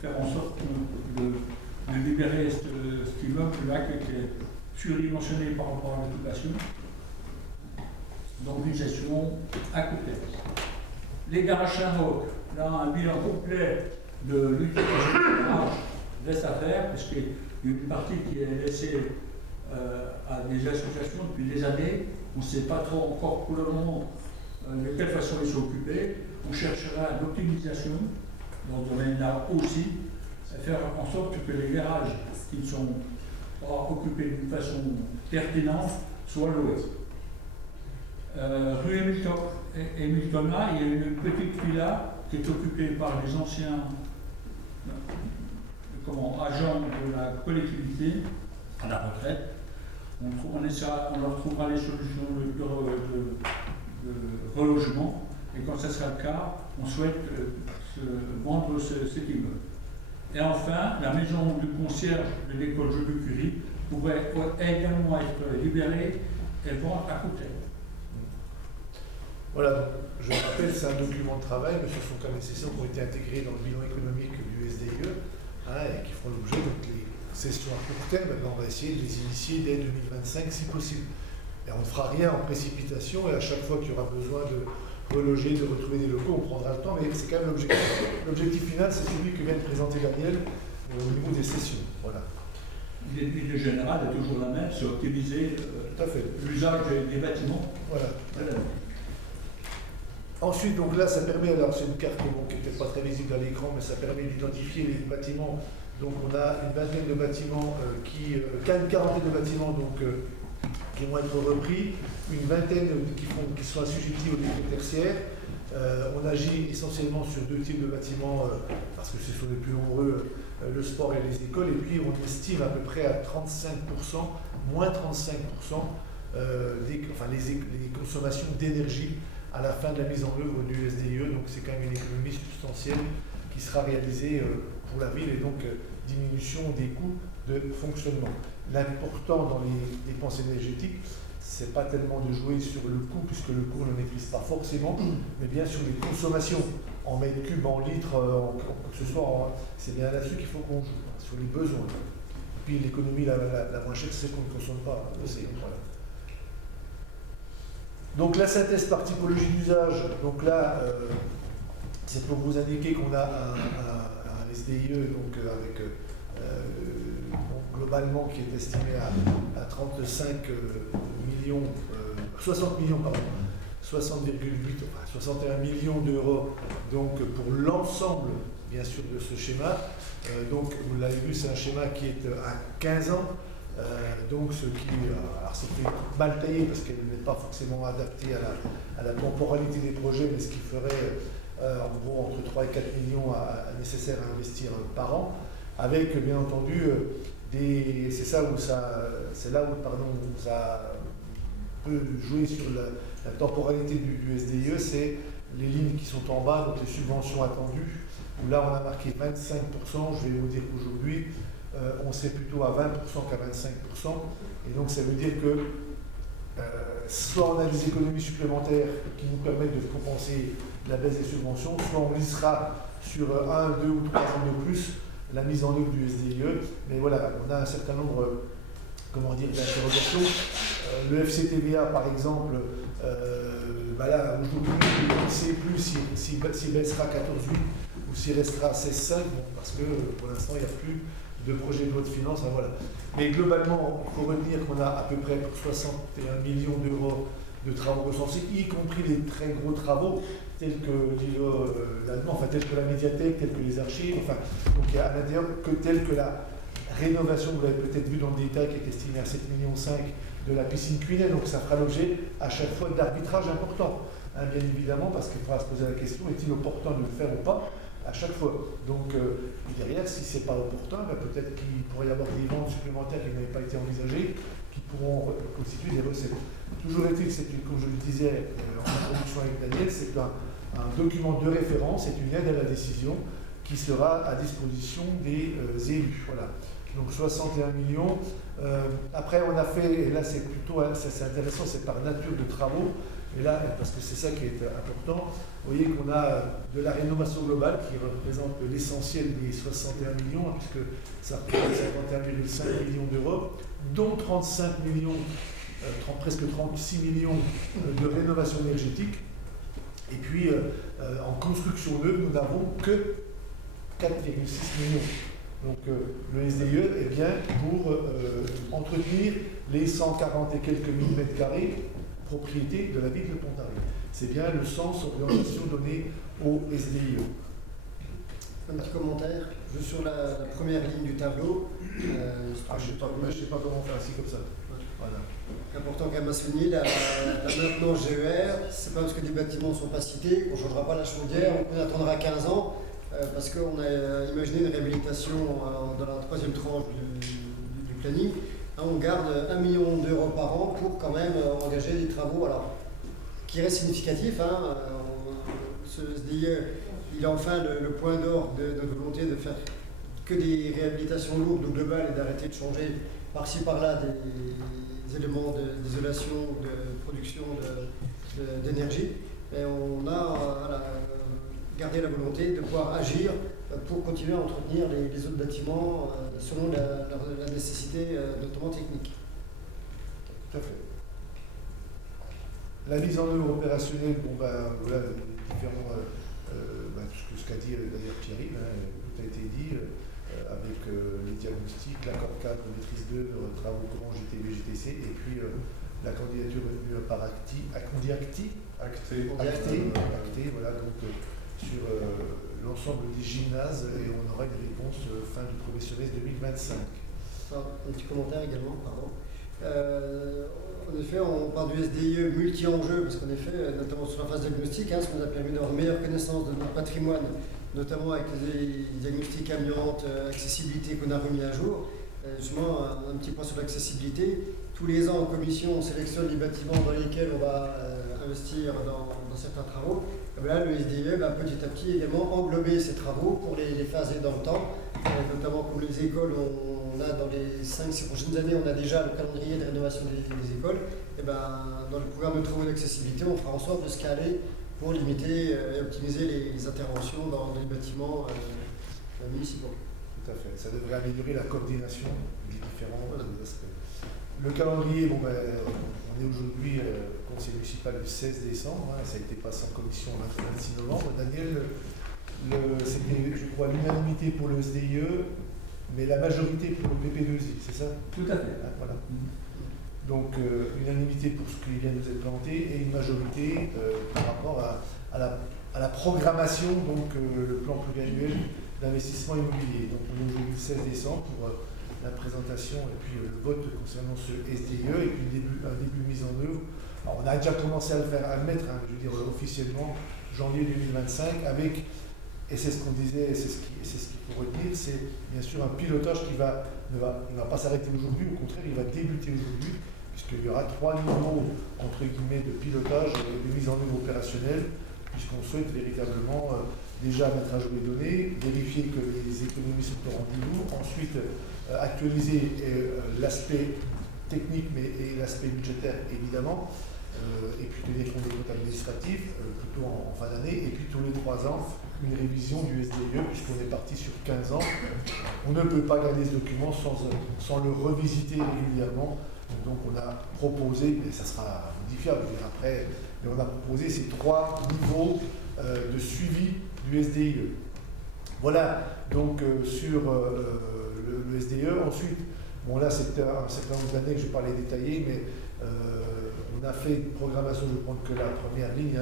faire en sorte de libérer cet immeuble-là qui était surdimensionné par rapport à l'occupation. Donc une gestion à court terme. Les garages Saint-Roch, là, un bilan complet de l'utilisation des garages reste à faire, parce qu'il y a une partie qui est laissée à des associations depuis des années. On ne sait pas trop encore pour le moment de quelle façon ils sont occupés. On cherchera l'optimisation dans ce domaine-là aussi, à faire en sorte que les garages qui ne sont pas occupés d'une façon pertinente soient loués. Rue Hamiltona, il y a une petite villa qui est occupée par les anciens agents de la collectivité à la retraite. On leur trouvera les solutions de relogement, et quand ce sera le cas, on souhaite vendre cet immeuble. Et enfin, la maison du concierge de l'école Jules Curie pourrait également être libérée et vendre à court terme. Voilà, donc, je rappelle, c'est un document de travail, mais ce sont quand même des sessions qui ont été intégrées dans le bilan économique du SDIE, et qui feront l'objet de les sessions à court terme. On va essayer de les initier dès 2025 si possible. Et on ne fera rien en précipitation, et à chaque fois qu'il y aura besoin de reloger, de retrouver des locaux, on prendra le temps, mais c'est quand même l'objectif. L'objectif final, c'est celui que vient de présenter Daniel au niveau des sessions. Voilà. L'idée générale est toujours la même, c'est optimiser l'usage des bâtiments. Voilà. Ensuite, donc là, ça permet, alors c'est une carte bon, qui n'est peut-être pas très visible à l'écran, mais ça permet d'identifier les bâtiments. Donc on a une vingtaine de bâtiments, une quarantaine de bâtiments donc, qui vont être repris, une vingtaine qui sont assujettis au dépôt tertiaire. On agit essentiellement sur deux types de bâtiments, parce que ce sont les plus nombreux, le sport et les écoles, et puis on estime à peu près à 35%, moins 35%, les consommations d'énergie à la fin de la mise en œuvre du SDIE, donc c'est quand même une économie substantielle qui sera réalisée pour la ville et donc diminution des coûts de fonctionnement. L'important dans les dépenses énergétiques, c'est pas tellement de jouer sur le coût, puisque le coût on ne le maîtrise pas forcément, mais bien sur les consommations, en mètres cubes, en litres, en quoi que ce soit, c'est bien là-dessus qu'il faut qu'on joue, sur les besoins. Et puis l'économie la moins chère, c'est qu'on ne consomme pas. Voilà. Donc la synthèse par typologie d'usage, donc là, c'est pour vous indiquer qu'on a un SDIE donc, avec globalement qui est estimé à 35 millions, 60 millions, pardon, 60,8, enfin 61 millions d'euros donc pour l'ensemble, bien sûr, de ce schéma. Donc vous l'avez vu, c'est un schéma qui est à 15 ans. Donc ce qui, alors c'était mal taillé parce qu'elle n'est pas forcément adaptée à la temporalité des projets, mais ce qui ferait en gros entre 3 et 4 millions nécessaires à investir par an, avec bien entendu c'est là où ça peut jouer sur la temporalité du SDIE, c'est les lignes qui sont en bas, donc les subventions attendues, où là on a marqué 25%, je vais vous dire qu'aujourd'hui on serait plutôt à 20% qu'à 25%, et donc ça veut dire que soit on a des économies supplémentaires qui nous permettent de compenser la baisse des subventions, soit on lissera sur 1, 2 ou 3 ans de plus la mise en œuvre du SDIE. Mais voilà, on a un certain nombre d'interrogations. Le FCTVA, par exemple, là, aujourd'hui, on ne sait plus s'il baissera 14,8 ou s'il restera 16,5, parce que pour l'instant, il n'y a plus de projet de loi de finances. Voilà. Mais globalement, il faut retenir qu'on a à peu près 61 millions d'euros de travaux recensés, y compris les très gros travaux, tels que tels que la médiathèque, tels que les archives, donc il y a à l'intérieur tels que la rénovation, vous l'avez peut-être vu dans le détail, qui est estimée à 7,5 millions de la piscine Cuinet, donc ça fera l'objet à chaque fois d'arbitrage important, bien évidemment, parce qu'il faudra se poser la question, est-il opportun de le faire ou pas à chaque fois. Donc derrière, si ce n'est pas opportun, peut-être qu'il pourrait y avoir des ventes supplémentaires qui n'avaient pas été envisagées, qui pourront constituer des recettes. Toujours est-il que, comme je le disais en introduction avec Daniel, c'est un document de référence, c'est une aide à la décision qui sera à disposition des élus. Voilà. Donc 61 millions. Après, on a fait, et là c'est plutôt c'est intéressant, c'est par nature de travaux, et là, parce que c'est ça qui est important, vous voyez qu'on a de la rénovation globale qui représente l'essentiel des 61 millions, puisque ça représente 51,5 millions d'euros, dont 35 millions, presque 36 millions de rénovation énergétique. Et puis, en construction neuve, nous n'avons que 4,6 millions. Donc, le SDIE est bien pour entretenir les 140 et quelques millimètres carrés propriété de la ville de Pontarlier. C'est bien le sens orientation donnée au SDIE. Un petit commentaire sur la première ligne du tableau. Je ne sais pas comment faire ainsi comme ça. Voilà. Important quand même à souligner, la maintenance GER, c'est pas parce que des bâtiments ne sont pas cités qu'on ne changera pas la chaudière, on attendra 15 ans, parce qu'on a imaginé une réhabilitation dans la troisième tranche du planning. On garde 1 million d'euros par an pour quand même engager des travaux qui restent significatifs. Ce SDIE, il a enfin le point d'or de notre volonté de faire que des réhabilitations lourdes ou globales et d'arrêter de changer par-ci par-là des éléments d'isolation, de production d'énergie. Et on a gardé la volonté de pouvoir agir pour continuer à entretenir les autres bâtiments selon la nécessité, notamment technique. Tout à fait. La mise en œuvre opérationnelle, voilà, différents, ce qu'a dit d'ailleurs Thierry, tout a été dit, avec les diagnostics, l'accord cadre, maîtrise d'œuvre, travaux courants GTB, GTC, et puis la candidature retenue par Acti, Acté. Acté, voilà, donc sur l'ensemble des gymnases et on aura une réponse fin du premier semestre 2025. Un petit commentaire également, pardon. En effet, on parle du SDIE multi-enjeux, parce qu'en effet, notamment sur la phase diagnostique, ce qu'on a permis d'avoir une meilleure connaissance de notre patrimoine, notamment avec les diagnostics amiantes, accessibilité qu'on a remis à jour. Justement, un petit point sur l'accessibilité. Tous les ans, en commission, on sélectionne les bâtiments dans lesquels on va investir dans certains travaux. Et bien là, le SDIE va petit à petit également englober ces travaux pour les phaser dans le temps. Notamment comme les écoles, on a dans les 5-6 prochaines années, on a déjà le calendrier de rénovation des écoles. Et ben, dans le programme de travaux d'accessibilité, on fera en sorte de se caler pour limiter et optimiser les interventions dans les bâtiments municipaux. Tout à fait. Ça devrait améliorer la coordination des différents aspects. Le calendrier, on est aujourd'hui conseil municipal le 16 décembre, ça a été passé en commission le 26 novembre. Daniel, c'était, je crois, l'unanimité pour le SDIE, mais la majorité pour le PP2I, c'est ça? Tout à fait. Voilà. Donc, unanimité pour ce qui vient de nous être présenté et une majorité par rapport à la programmation, donc le plan pluriannuel d'investissement immobilier. Donc, on est aujourd'hui le 16 décembre pour la présentation et puis le vote concernant ce SDIE et puis un début de mise en œuvre. Alors, on a déjà commencé à le faire, à le mettre, je veux dire, officiellement, janvier 2025, avec, et c'est ce qu'on disait, c'est ce qu'il faut retenir, c'est bien sûr un pilotage qui ne va pas s'arrêter aujourd'hui, au contraire, il va débuter aujourd'hui, puisqu'il y aura 3 niveaux, entre guillemets, de pilotage et de mise en œuvre opérationnelle, puisqu'on souhaite véritablement déjà mettre à jour les données, vérifier que les économies sont au rendez-vous, ensuite actualiser l'aspect technique et l'aspect budgétaire évidemment, et puis tenir compte des comptes administratifs plutôt en fin d'année, et puis tous les 3 ans une révision du SDIE puisqu'on est parti sur 15 ans. On ne peut pas garder ce document sans le revisiter régulièrement. Donc on a proposé, et ça sera modifiable après, mais on a proposé ces 3 niveaux de suivi du SDIE. Voilà donc sur le SDIE. Ensuite, bon là c'était un certain nombre d'années que je parlais détaillé, mais on a fait une programmation, je ne prends que la première ligne,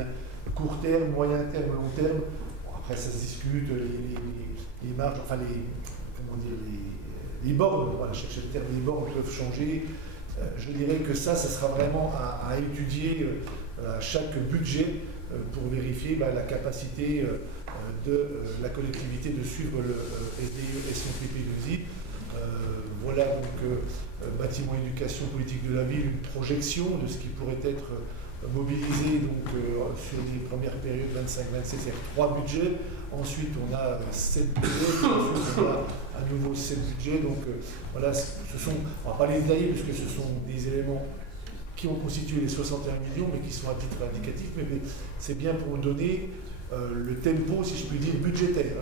court terme, moyen terme, long terme. Bon, après ça se discute, les marges, enfin les bornes, voilà, je cherche le terme, les bornes peuvent changer. Je dirais que ça sera vraiment à étudier à chaque budget pour vérifier la capacité de la collectivité de suivre le SDIE et son PP2I. Voilà donc bâtiment éducation politique de la ville, une projection de ce qui pourrait être mobilisé donc, sur les premières périodes 25-27, c'est-à-dire 3 budgets. Ensuite on a 7 budgets, ensuite on a à nouveau 7 budgets. Donc voilà, on ne va pas les détailler puisque ce sont des éléments qui ont constitué les 61 millions, mais qui sont à titre indicatif, mais c'est bien pour donner le tempo, si je puis dire, budgétaire.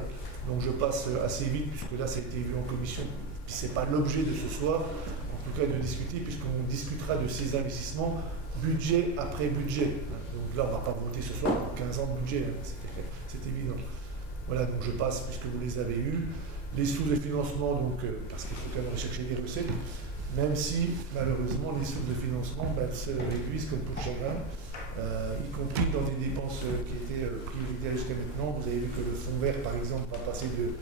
Donc je passe assez vite, puisque là ça a été vu en commission, puis ce n'est pas l'objet de ce soir, en tout cas de discuter, puisqu'on discutera de ces investissements budget après budget. Donc là on ne va pas voter ce soir pour 15 ans de budget, c'est évident. Voilà, donc je passe, puisque vous les avez eus. Les sources de financement, donc, parce qu'il faut quand même rechercher des recettes, même si malheureusement les sources de financement se réduisent comme pour chacun, y compris dans des dépenses qui étaient prioritaires jusqu'à maintenant. Vous avez vu que le fonds vert, par exemple, va passer de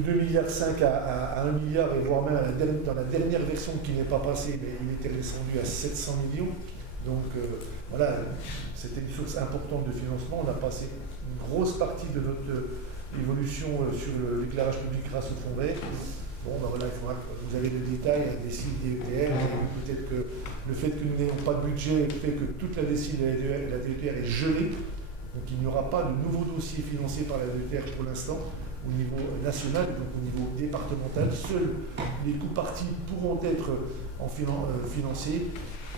2,5 milliards à 1 milliard, et voire même dans la dernière version qui n'est pas passée, mais il était descendu à 700 millions. Donc voilà, c'était une source importante de financement. On a passé une grosse partie de notre évolution sur l'éclairage public grâce au fonds vert. Bon, ben voilà, vous avez le détail, la décile DETR, peut-être que le fait que nous n'ayons pas de budget fait que toute la décile de la DETR est gelée, donc il n'y aura pas de nouveau dossier financé par la DETR pour l'instant au niveau national, donc au niveau départemental. Seuls les coûts partis pourront être financés.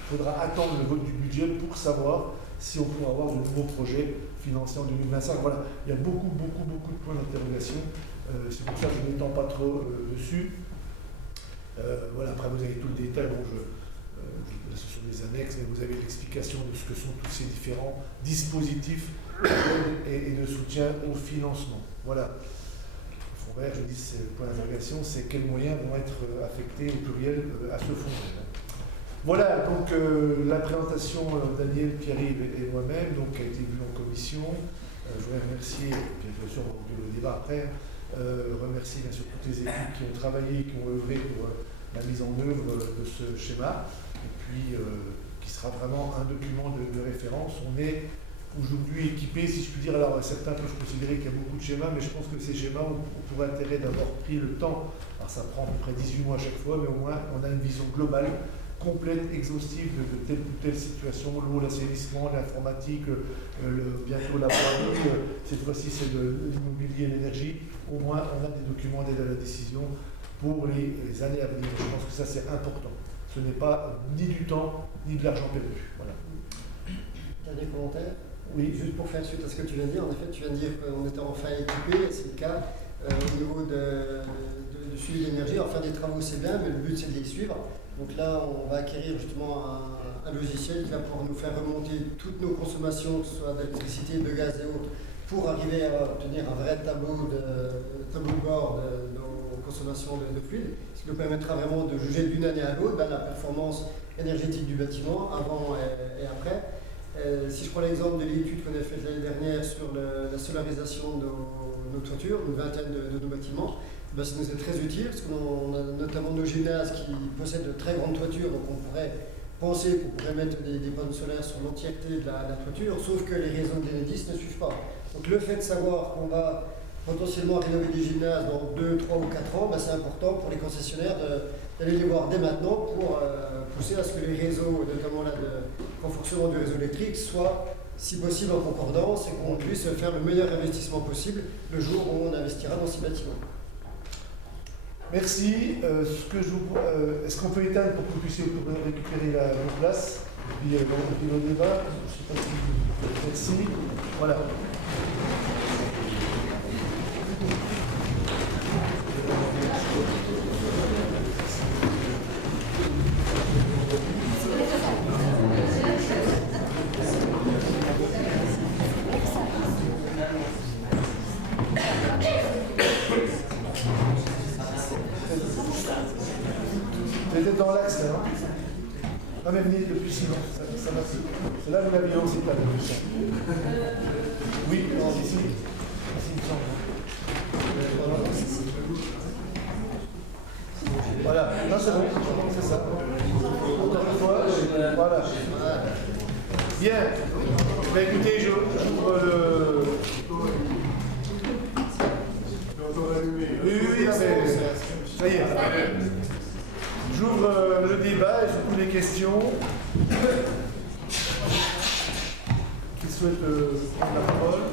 Il faudra attendre le vote du budget pour savoir si on pourra avoir de nouveaux projets financés en 2025. Voilà, il y a beaucoup de points d'interrogation. C'est pour ça que je n'étends pas trop dessus. Voilà, après vous avez tout le détail, bon, ce sont des annexes, mais vous avez l'explication de ce que sont tous ces différents dispositifs et de soutien au financement. Voilà. Le fonds vert, je dis, c'est le point d'interrogation, c'est quels moyens vont être affectés au pluriel à ce fonds vert. Voilà, donc la présentation Daniel, Pierre-Yves et moi-même donc, a été vue en commission. Je voudrais remercier, bien sûr on va ouvrir le débat après, remercier bien sûr toutes les équipes qui ont travaillé, qui ont œuvré pour la mise en œuvre de ce schéma, et puis qui sera vraiment un document de référence. On est aujourd'hui équipé, si je puis dire, alors certains peuvent considérer qu'il y a beaucoup de schémas, mais je pense que ces schémas ont pour intérêt d'avoir pris le temps, alors ça prend à peu près 18 mois à chaque fois, mais au moins on a une vision globale, complète, exhaustive de telle ou telle situation, l'eau, l'assainissement, l'informatique, bientôt la voirie, cette fois-ci c'est de l'immobilier et l'énergie. Au moins on a des documents d'aide à la décision pour les années à venir. Je pense que ça c'est important. Ce n'est pas ni du temps ni de l'argent perdu. Voilà. Dernier commentaire. Oui. Juste pour faire suite à ce que tu viens de dire, en effet tu viens de dire qu'on était enfin équipé, et c'est le cas au niveau du suivi de l'énergie. Alors faire des travaux c'est bien, mais le but c'est de les suivre. Donc là, on va acquérir justement un logiciel qui va pouvoir nous faire remonter toutes nos consommations, que ce soit d'électricité, de gaz et autres, pour arriver à obtenir un vrai tableau de bord de nos consommations de fluide, ce qui nous permettra vraiment de juger d'une année à l'autre la performance énergétique du bâtiment, avant et après. Si je prends l'exemple de l'étude qu'on a faite l'année dernière sur la solarisation de nos toitures, une vingtaine de nos bâtiments, ça nous est très utile parce qu'on a notamment nos gymnases qui possèdent de très grandes toitures, donc on pourrait penser qu'on pourrait mettre des panneaux solaires sur l'entièreté de la toiture, sauf que les réseaux de l'Enedis ne suivent pas. Donc le fait de savoir qu'on va potentiellement rénover des gymnases dans 2, 3 ou 4 ans, c'est important pour les concessionnaires d'aller les voir dès maintenant pour pousser à ce que les réseaux, notamment là, de renforcement du réseau électrique, soient si possible en concordance et qu'on puisse faire le meilleur investissement possible le jour où on investira dans ces bâtiments. Merci. Est-ce qu'on peut éteindre pour que vous puissiez récupérer vos places et puis le débat? Je sais pas si... Merci. Voilà. Vous êtes dans l'axe là, non? Non mais venez depuis si long, ça va. C'est là où la violence est là, le sang. Oui, non, ici. Ici, il me semble. Voilà, non c'est bon, c'est ça. Encore une fois, voilà. Bien. Bah, écoutez, j'ouvre le... Oui, ça y est. J'ouvre le débat et surtout les questions. Qui souhaitent prendre la parole?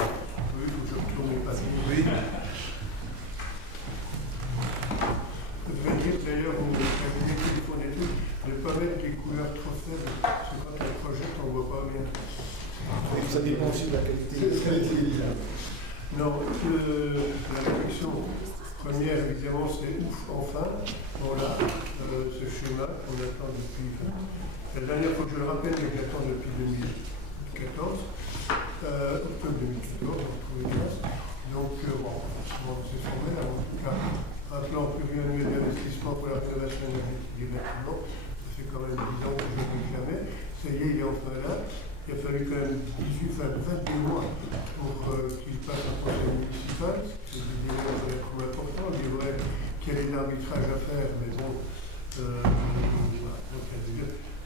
Oui, il faut que je retourne les papiers. Oui. Je voudrais dire d'ailleurs, vous avez téléphone et tout, de ne pas mettre des couleurs trop faibles, parce que quand on projette, on ne voit pas bien. Et ça dépend aussi de la qualité. Non, la réflexion première, évidemment, c'est ouf, enfin, voilà, ce schéma qu'on attend depuis. La dernière fois que je le rappelle, mais que j'attends depuis 2014, octobre 2014, en tous les cas. Donc, bon, c'est formel, en tout cas, un plan pluriannuel d'investissement pour la rénovation énergétique des bâtiments, ça fait quand même 10 ans que je ne réclamais. Ça y est, il est enfin là. Il a fallu quand même 22 mois pour qu'il passe un conseil municipal. C'est des délais trop importants. Il est vrai qu'il y a l'arbitrage à faire, mais bon,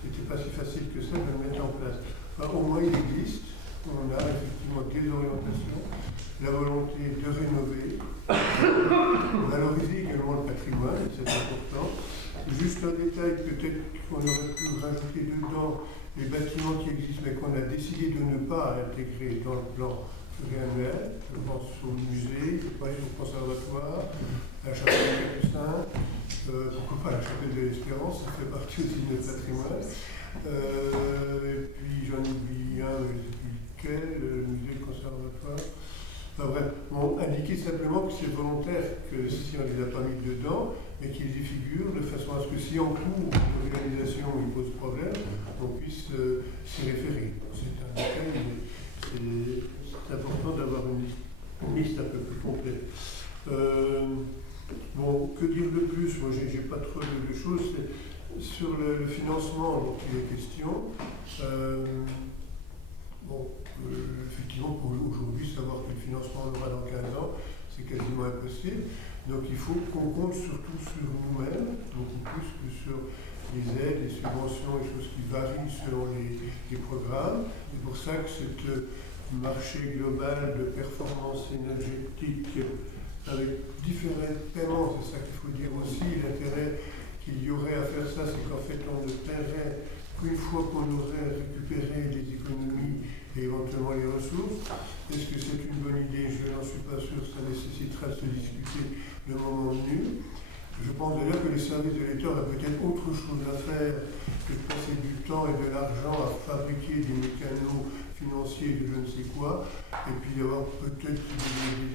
c'était pas si facile que ça de le mettre en place. Enfin, au moins, il existe. On a effectivement des orientations, la volonté de rénover, valoriser également le patrimoine, c'est important. Juste un détail, peut-être qu'on aurait pu rajouter dedans les bâtiments qui existent mais qu'on a décidé de ne pas intégrer dans le plan pluriannuel. Je pense au musée, je pense au conservatoire, à la chapelle de Capucin, pourquoi pas la chapelle de l'Espérance, ça fait partie aussi de notre patrimoine. Et puis j'en oublie un, je ne sais plus lequel, le musée, le conservatoire. Enfin bref, bon, indiquer simplement que c'est volontaire, que si on ne les a pas mis dedans, mais qu'ils y figurent de façon à ce que si en cours l'organisation il pose problème, on puisse s'y référer. C'est un détail, mais c'est important d'avoir une liste un peu plus complète. Bon, que dire de plus? Moi, j'ai pas trop de choses. Sur le financement dont il est question, effectivement, pour aujourd'hui, savoir que le financement on l'aura dans 15 ans, c'est quasiment impossible. Donc il faut qu'on compte surtout sur nous-mêmes, beaucoup plus que sur les aides, les subventions, les choses qui varient selon les programmes. C'est pour ça que ce marché global de performance énergétique avec différents paiements, c'est ça qu'il faut dire aussi, l'intérêt qu'il y aurait à faire ça, c'est qu'en fait on ne paierait qu'une fois qu'on aurait récupéré les économies et éventuellement les ressources. Est-ce que c'est une bonne idée? Je n'en suis pas sûr, ça nécessitera de se discuter le moment venu. Je pense d'ailleurs que les services de l'État auraient peut-être autre chose à faire que de passer du temps et de l'argent à fabriquer des mécanos financiers de je ne sais quoi, et puis d'avoir peut-être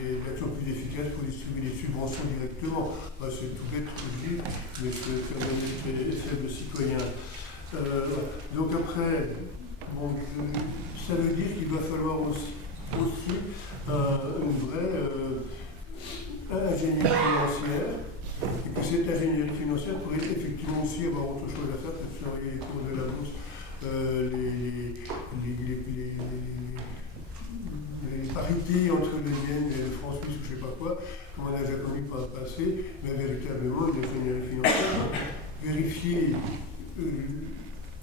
des actions plus efficaces pour distribuer des subventions directement. Bah, c'est tout bête ce que je dis, mais c'est faire un effet de citoyen. Donc après, bon, ça veut dire qu'il va falloir aussi une vraie ingénierie financière, et que cette ingénierie financière pourrait effectivement aussi avoir autre chose à faire que de surveiller les cours de la bourse, les parités entre le yen et le franc suisse ou je ne sais pas quoi, comme on a déjà connu par le passé, mais véritablement une ingénierie financière, vérifier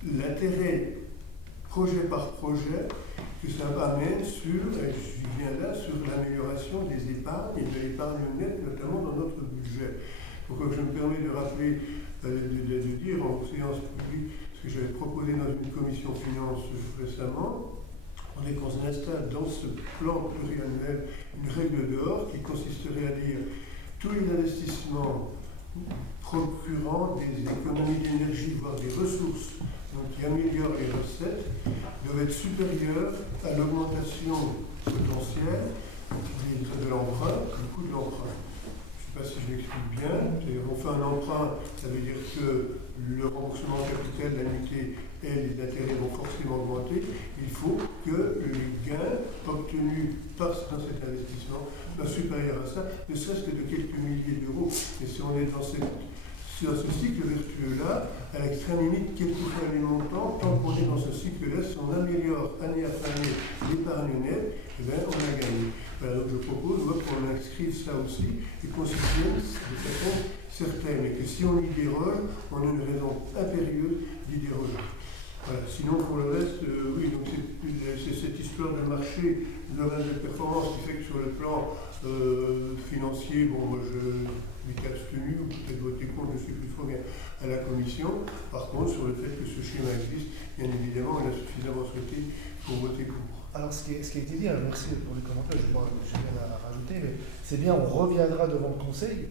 l'intérêt projet par projet que ça amène sur, et je viens là, sur l'amélioration des épargnes et de l'épargne nette, notamment dans notre budget. Donc je me permets de rappeler, de dire en séance publique ce que j'avais proposé dans une commission finance récemment, on est qu'on installe dans ce plan pluriannuel une règle d'or qui consisterait à dire tous les investissements procurant des économies d'énergie, voire des ressources, donc qui améliorent les recettes, doivent être supérieurs à l'augmentation potentielle de l'emprunt, du coût de l'emprunt. Je ne sais pas si je m'explique bien. On fait un emprunt, ça veut dire que le remboursement capital, l'annuité et les intérêts vont forcément augmenter. Il faut que les gains obtenus dans cet investissement soient supérieurs à ça, ne serait-ce que de quelques milliers d'euros. Et si on est dans ce cycle vertueux-là, à l'extrême limite, quel que soit les montants, tant qu'on est dans ce cycle-là, si on améliore année après année l'épargne nette, eh bien, on a gagné. Voilà, donc je propose qu'on inscrive ça aussi et qu'on s'y tienne de façon certaine. Et que si on y déroge, on a une raison impérieuse d'y déroger. Voilà. Sinon, pour le reste, oui, donc c'est cette histoire de marché, de de performance qui fait que sur le plan financier, bon, moi je m'étais abstenu, ou peut-être voté contre, je ne sais plus trop bien, à la commission. Par contre, sur le fait que ce schéma existe, bien évidemment, on a suffisamment souhaité pour voter pour. Alors, ce qui a été dit, merci pour les commentaires, je n'ai rien à rajouter, mais c'est bien, on reviendra devant le Conseil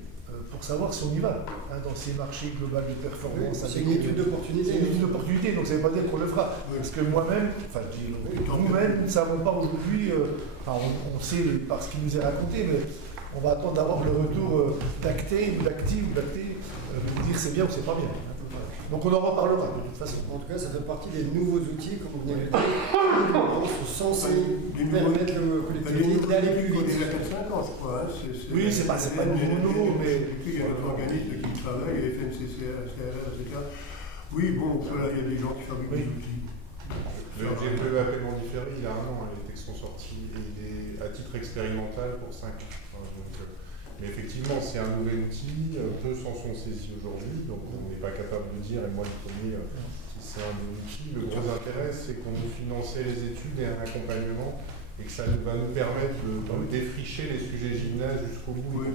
pour savoir si on y va, dans ces marchés globaux de performance. Oui, c'est une étude d'opportunité. C'est une étude d'opportunité, donc ça ne veut pas dire qu'on le fera. Oui. Parce que moi-même, enfin, nous-mêmes, nous ne savons pas aujourd'hui, on sait par ce qui nous est raconté, mais on va attendre d'avoir le retour d'acté ou d'acti ou d'acté, pour dire c'est bien ou c'est pas bien. Donc on en reparlera de toute façon. En tout cas, ça fait partie des nouveaux outils, comme vous venez de le dire, qui sont censés permettre aux collectivités d'aller plus vite. Il y a 4-5 ans, je crois. Oui, c'est pas nouveau, mais il y a d'autres organismes qui travaillent, les FNCCR, CRR, etc. Oui, bon, voilà, il y a des gens qui fabriquent des outils. Le GPE à paiement différé, il y a 1 an, les textes sont sortis et il est à titre expérimental pour 5 ans. Mais effectivement, c'est un nouvel outil, peu s'en sont saisis aujourd'hui, donc on n'est pas capable de dire, et moi le premier, si c'est un nouvel outil. Le gros intérêt, c'est qu'on nous finançait les études et un accompagnement, et que ça va nous permettre de défricher les sujets gymnase jusqu'au bout. Oui.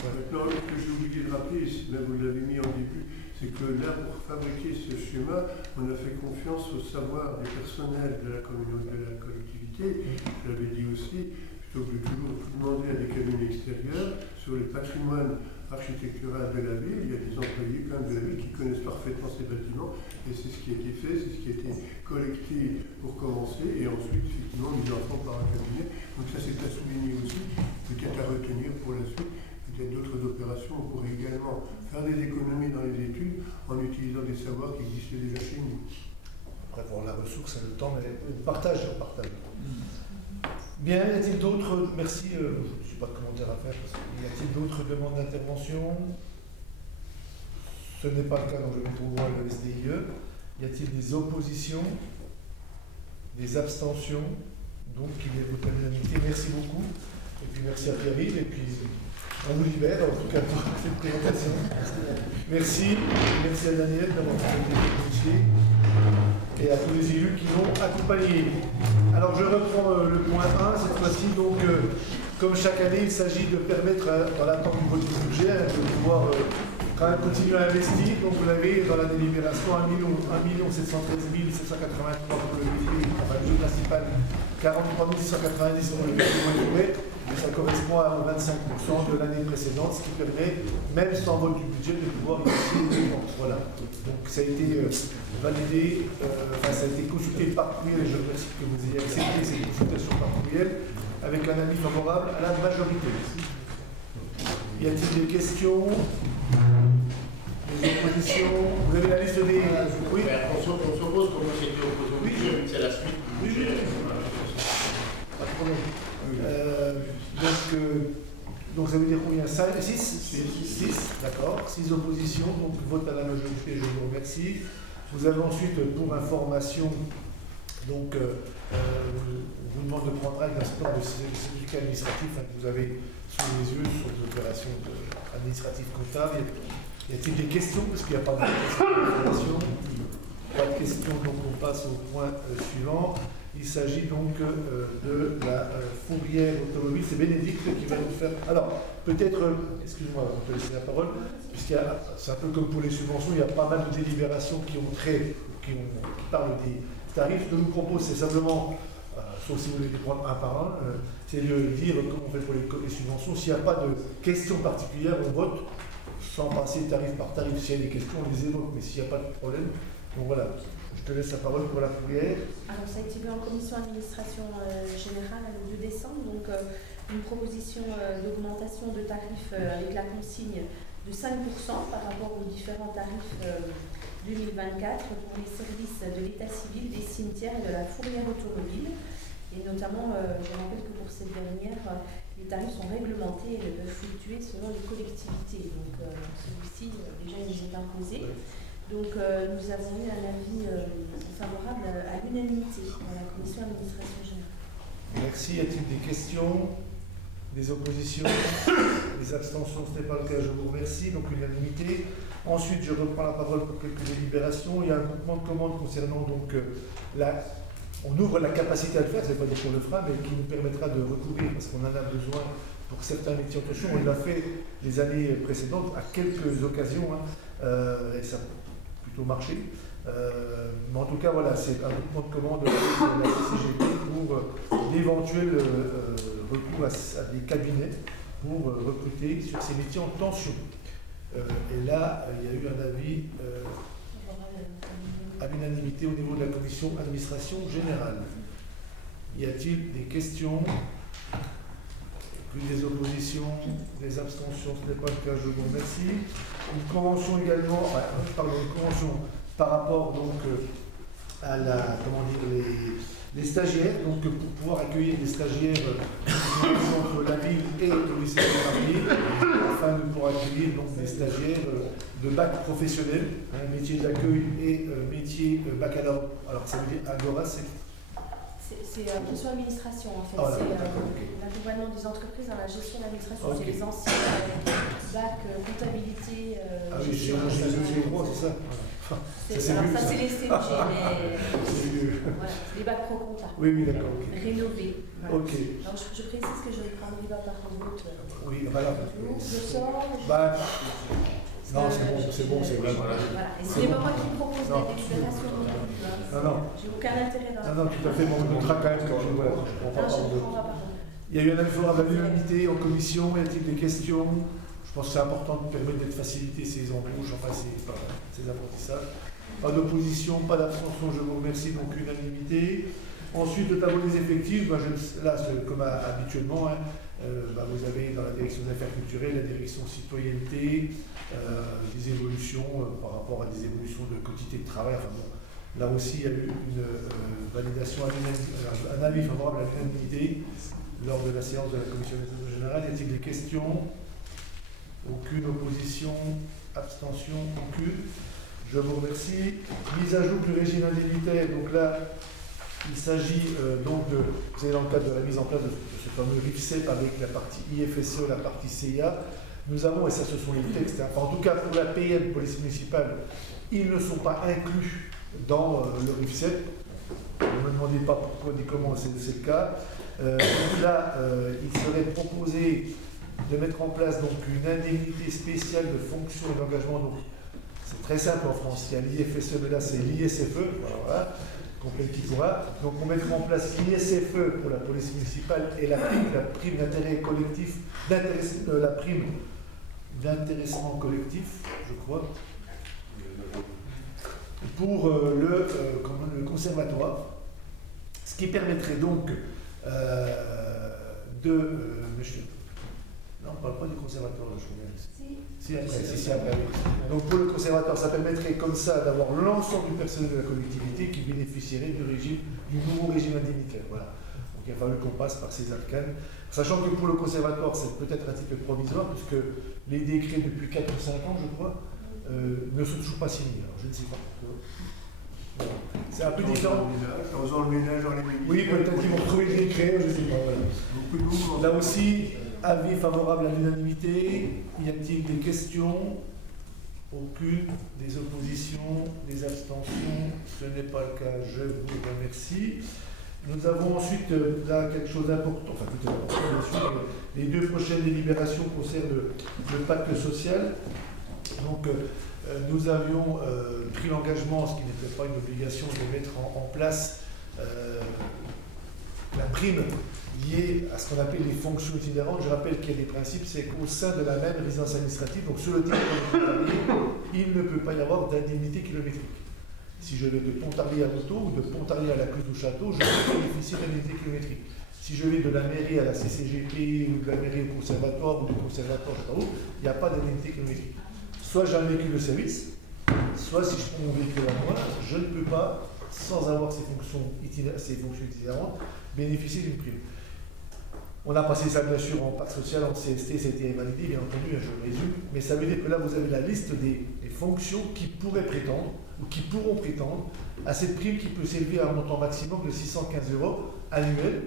Maintenant, ce que j'ai oublié de rappeler, là vous l'avez mis en début, c'est que là, pour fabriquer ce schéma, on a fait confiance au savoir des personnels de la communauté, de la collectivité. Je l'avais dit aussi, plutôt que de toujours tout demander à des cabinets extérieurs sur le patrimoine architectural de la ville. Il y a des employés quand même de la ville qui connaissent parfaitement ces bâtiments, et c'est ce qui a été fait, c'est ce qui a été collecté pour commencer, et ensuite, effectivement, mis en forme par un cabinet. Donc ça, c'est à souligner aussi, peut-être à retenir pour la suite. Peut-être d'autres opérations, on pourrait également faire des économies dans les études en utilisant des savoirs qui existaient déjà chez nous. Après, pour la ressource et le temps, mais on partage. Bien, y a-t-il d'autres... Merci, je n'ai pas de commentaire à faire. Y a-t-il d'autres demandes d'intervention Ce n'est pas le cas, donc je vais trouver le SDIE. Y a-t-il des oppositions? Des abstentions? Donc il est voté à l'unanimité. Merci beaucoup. Et puis merci à Pierre-Yves. Et puis on nous libère, en tout cas, pour cette présentation. Merci. Merci à Daniel d'avoir présenté le dossier. Et à tous les élus qui l'ont accompagné. Alors je reprends le point 1, cette fois-ci. Donc, comme chaque année, il s'agit de permettre, dans l'attente du vote du budget, de pouvoir quand même continuer à investir. Donc vous l'avez dans la délibération 1 713 783 pour le budget, enfin le jeu principal, 43 690 pour le budget. Et ça correspond aux 25% de l'année précédente, ce qui permet, même sans vote du budget, de pouvoir initier les dépenses. Voilà. Donc ça a été validé, ça a été consulté par courriel, et je remercie que vous ayez accepté cette consultation par courriel, avec un avis favorable à la majorité. Y a-t-il des questions? Des oppositions? Vous avez la liste des... Oui. On s'oppose comment c'était opposé au budget, c'est la suite du budget. Pas de problème. Donc ça veut dire combien? 5, 6 d'accord. 6 oppositions, donc vote à la majorité, je vous remercie. Vous avez ensuite, pour information, donc on vous demande de prendre acte d'un certain nombre de certificats administratifs que vous avez sous les yeux sur les opérations administratives comptables. Y a-t-il des questions? Parce qu'il n'y a pas de questions. Pas de questions, donc on passe au point suivant. Il s'agit donc de la fourrière automobile. C'est Bénédicte qui va nous faire. Alors, peut-être, excuse-moi, on peut laisser la parole, puisqu'il y a, c'est un peu comme pour les subventions, il y a pas mal de délibérations qui parlent des tarifs. Ce que je vous propose, c'est simplement, sauf si vous voulez les prendre un par un, c'est de dire comment on fait pour les subventions. S'il n'y a pas de questions particulières, on vote sans passer tarif par tarif. S'il y a des questions, on les évoque, mais s'il n'y a pas de problème, donc voilà. Je te laisse la parole pour la fourrière. Alors, ça a été vu en commission administration générale le 2 décembre, donc une proposition d'augmentation de tarifs avec la consigne de 5% par rapport aux différents tarifs 2024 pour les services de l'état civil, des cimetières et de la fourrière automobile. Et notamment, je rappelle que pour cette dernière, les tarifs sont réglementés et peuvent fluctuer selon les collectivités. Donc, celui-ci, déjà, il nous est imposé. Donc nous avons eu un avis favorable à l'unanimité dans la commission administration générale. Merci. Y a-t-il des questions? Des oppositions? Des abstentions? Ce n'est pas le cas, je vous remercie. Donc unanimité. Ensuite, je reprends la parole pour quelques délibérations. Il y a un groupement de commandes concernant donc on ouvre la capacité à le faire, c'est pas dire qu'on le fera, mais qui nous permettra de recourir, parce qu'on en a besoin pour certains métiers en tension. On l'a fait les années précédentes à quelques occasions, et ça plutôt marché. Mais en tout cas, voilà, c'est un groupement de commandes de la CCGP pour d'éventuels recours à des cabinets pour recruter sur ces métiers en tension. Et là, il y a eu un avis à l'unanimité au niveau de la commission administration générale. Y a-t-il des questions? Plus des oppositions, des abstentions, ce n'est pas le cas, je vous remercie. Une convention également, une convention par rapport donc à la, les stagiaires, donc pour pouvoir accueillir des stagiaires entre la ville et le lycée de Marseille, afin de pouvoir accueillir donc des stagiaires de bac professionnel, métier d'accueil et métier baccalauréat. Alors ça veut dire Agora, c'est question administration en fait. Ah, c'est l'accompagnement des entreprises dans la gestion de l'administration. Okay. C'est les anciens bac comptabilité. Ah oui, j'ai droit, c'est ça. Alors ça c'est les CG, mais voilà, les bacs pro compta. Oui, d'accord. Okay. Rénovés. Voilà. Ok. Alors je précise que je vais prendre les bacs par vote. Oui, voilà. Je sors. Non, c'est bon, c'est vrai. Voilà. Et ce n'est pas moi qui propose la délibération. Non. J'ai aucun intérêt dans la. Non, tout à fait, mais on notera quand même que je prends pas par. Il y a eu un avis favorable à l'unanimité en commission. Y a-t-il des questions? Je pense que c'est important de permettre d'être facilité ces embauches, enfin ces apprentissages. Pas d'opposition, pas d'abstention, je vous remercie, donc unanimité. Ensuite, le tableau des effectifs, là, comme habituellement, vous avez dans la direction des affaires culturelles, la direction citoyenneté, des évolutions par rapport à des évolutions de quantité de travail. Enfin, bon, là aussi, il y a eu une validation, un avis favorable à l'unanimité lors de la séance de la commission des affaires générales. Y a-t-il des questions? Aucune opposition, abstention, aucune. Je vous remercie. Mise à jour du régime indemnitaire. Donc là, il s'agit donc de, vous avez dans le cadre de la mise en place de ce fameux RIFSEP avec la partie IFSE, la partie CIA. Nous avons, et ça ce sont les textes, hein, en tout cas pour la PM, police municipale, ils ne sont pas inclus dans le RIFSEP. Ne me demandez pas pourquoi ni comment c'est le cas. Là, il serait proposé de mettre en place donc une indemnité spéciale de fonction et d'engagement. Donc, c'est très simple en France. Il y a l'IFSE, mais là c'est l'ISFE. Voilà, complète qui pourra. Donc, on mettra en place l'ISFE pour la police municipale et la prime d'intérêt collectif, la prime d'intéressement collectif, je crois, pour le conservatoire. Ce qui permettrait donc non, on ne parle pas du conservatoire, je crois. Si, après. Donc pour le conservatoire, ça permettrait comme ça d'avoir l'ensemble du personnel de la collectivité qui bénéficierait du nouveau régime indemnitaire. Voilà. Donc il a fallu qu'on passe par ces arcanes. Sachant que pour le conservatoire, c'est peut-être un titre provisoire, puisque les décrets depuis 4 ou 5 ans, je crois, ne sont toujours pas signés. Alors je ne sais pas. Voilà. C'est un peu différent. En faisant le ménage dans les médias. Oui, peut-être qu'ils vont trouver le décret, je ne sais pas. Voilà. Là aussi, avis favorable à l'unanimité. Y a-t-il des questions? Aucune. Des oppositions? Des abstentions? Ce n'est pas le cas. Je vous remercie. Nous avons ensuite là quelque chose d'important, enfin tout est important bien sûr. Les deux prochaines délibérations concernent le pacte social. Donc nous avions pris l'engagement, ce qui n'était pas une obligation, de mettre en place la prime liée à ce qu'on appelle les fonctions itinérantes. Je rappelle qu'il y a des principes, c'est qu'au sein de la même résidence administrative, donc sur le territoire de Pontarlier, il ne peut pas y avoir d'indemnité kilométrique. Si je vais de Pontarlier à Moto ou de Pontarlier à la Cluse du Château, je peux bénéficier d'indemnité kilométrique. Si je vais de la mairie à la CCGP ou de la mairie au conservatoire ou du conservatoire, je sais pas où, il n'y a pas d'indemnité kilométrique. Soit j'ai un véhicule de service, soit si je prends mon véhicule à moi, je ne peux pas, sans avoir ces fonctions itinérantes, bénéficier d'une prime. On a passé ça bien sûr en parc social, en CST, ça a été validé, bien entendu, je résume, mais ça veut dire que là vous avez la liste des fonctions qui pourraient prétendre, ou qui pourront prétendre, à cette prime qui peut s'élever à un montant maximum de 615 € annuel.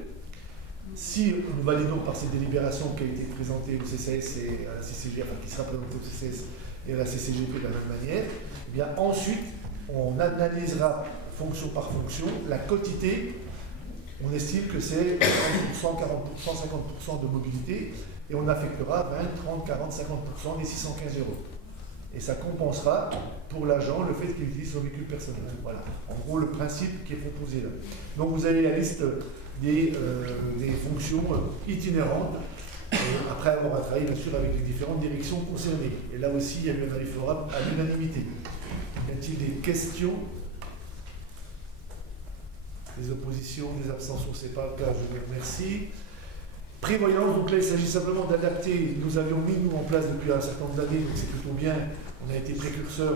Si nous validons par cette délibération qui a été présentée au CCS et à la CCG, enfin qui sera présentée au CCS et à la CCGP de la même manière, eh bien ensuite on analysera fonction par fonction la quotité. On estime que c'est 30%, 40%, 50% de mobilité et on affectera 20, 30, 40, 50% des 615 €. Et ça compensera pour l'agent le fait qu'il utilise son véhicule personnel. Voilà, en gros le principe qui est proposé là. Donc vous avez la liste des fonctions itinérantes, après avoir travaillé bien sûr avec les différentes directions concernées. Et là aussi il y a eu un avis favorable à l'unanimité. Y a-t-il des questions? Des oppositions, des abstentions, ce n'est pas le cas, je vous remercie. Prévoyance, donc là il s'agit simplement d'adapter, nous avions mis nous en place depuis un certain nombre d'années, donc c'est plutôt bien, on a été précurseur,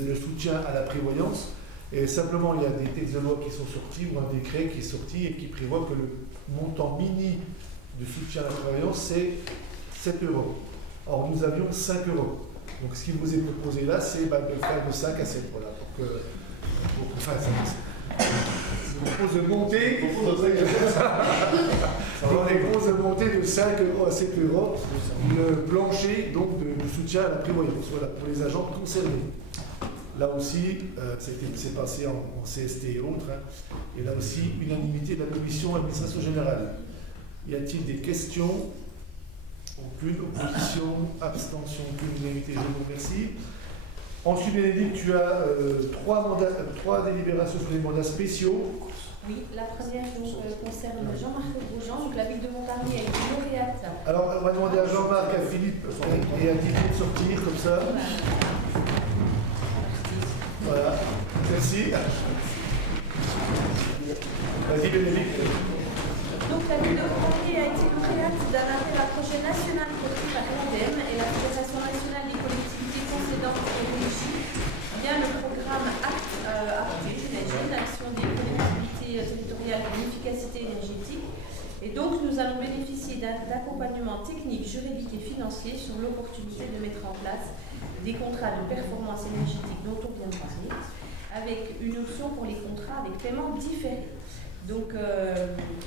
le soutien à la prévoyance, et simplement il y a des textes de loi qui sont sortis, ou un décret qui est sorti et qui prévoit que le montant mini de soutien à la prévoyance c'est 7 €. Or nous avions 5 €. Donc ce qui vous est proposé là, c'est de faire de 5 à 7, voilà, pour faire ça. Je propose de monter, de 5 € à 7 € le plancher donc, de soutien à la prévoyance, voilà, pour les agents concernés. Là aussi, c'est passé en CST et autres, hein, et là aussi, unanimité de la commission administration générale. Y a-t-il des questions? Aucune opposition, abstention, aucune unanimité, je vous remercie. Ensuite, Bénédicte, tu as 3 délibérations sur les mandats spéciaux. Oui, la première concerne Jean-Marc Grosjean, donc la ville de Montarlier a été lauréate. Alors, on va demander à Jean-Marc, à Philippe et à Didier de sortir, comme ça. Voilà, merci. Vas-y, Bénédicte. Donc, la ville de Montarlier a été lauréate d'un appel à projet national porté par l'ADEME et la Fédération nationale des collectivités concédantes et régies via le programme ACT, j'imagine, Action des collectivités territoriales pour l'efficacité énergétique. Et donc, nous allons bénéficier d'accompagnement technique, juridique et financier sur l'opportunité de mettre en place des contrats de performance énergétique dont on vient de parler, avec une option pour les contrats avec paiement différé. Donc,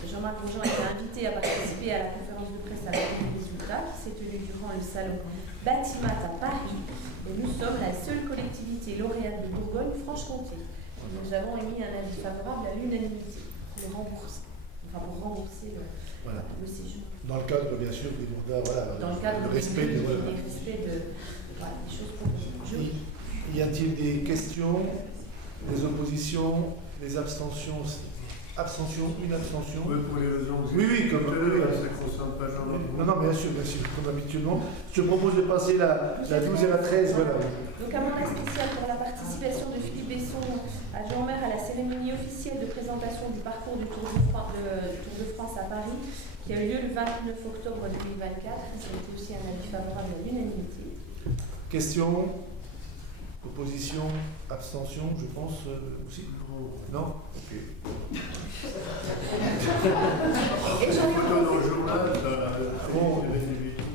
Jean-Marc Grosjean a été invité à participer à la conférence de presse avec les résultats qui s'est tenue durant le salon Batimat à Paris. Et nous sommes la seule collectivité lauréate de Bourgogne-Franche-Comté. Nous avons émis un avis favorable à l'unanimité pour rembourser le séjour. Dans le cadre, bien sûr, des dans le cadre du respect des respects des choses publiques. Y a-t-il des questions, des oppositions, des abstentions? Une abstention. Oui, pour les raisons que Oui, comme ça ne concerne pas Jean-Marc. Non, bien sûr, comme habituellement. Je propose de passer la 12 et la 13. Voilà. Donc, un mandat spécial pour la participation de Philippe Besson, adjoint-maire, à la cérémonie officielle de présentation du parcours du Tour de France à Paris, qui a eu lieu le 29 octobre 2024. Ça a été aussi un avis favorable à l'unanimité. Question, opposition, abstention, je pense aussi. Non? Ok. Et j'en ai encore une. Bon,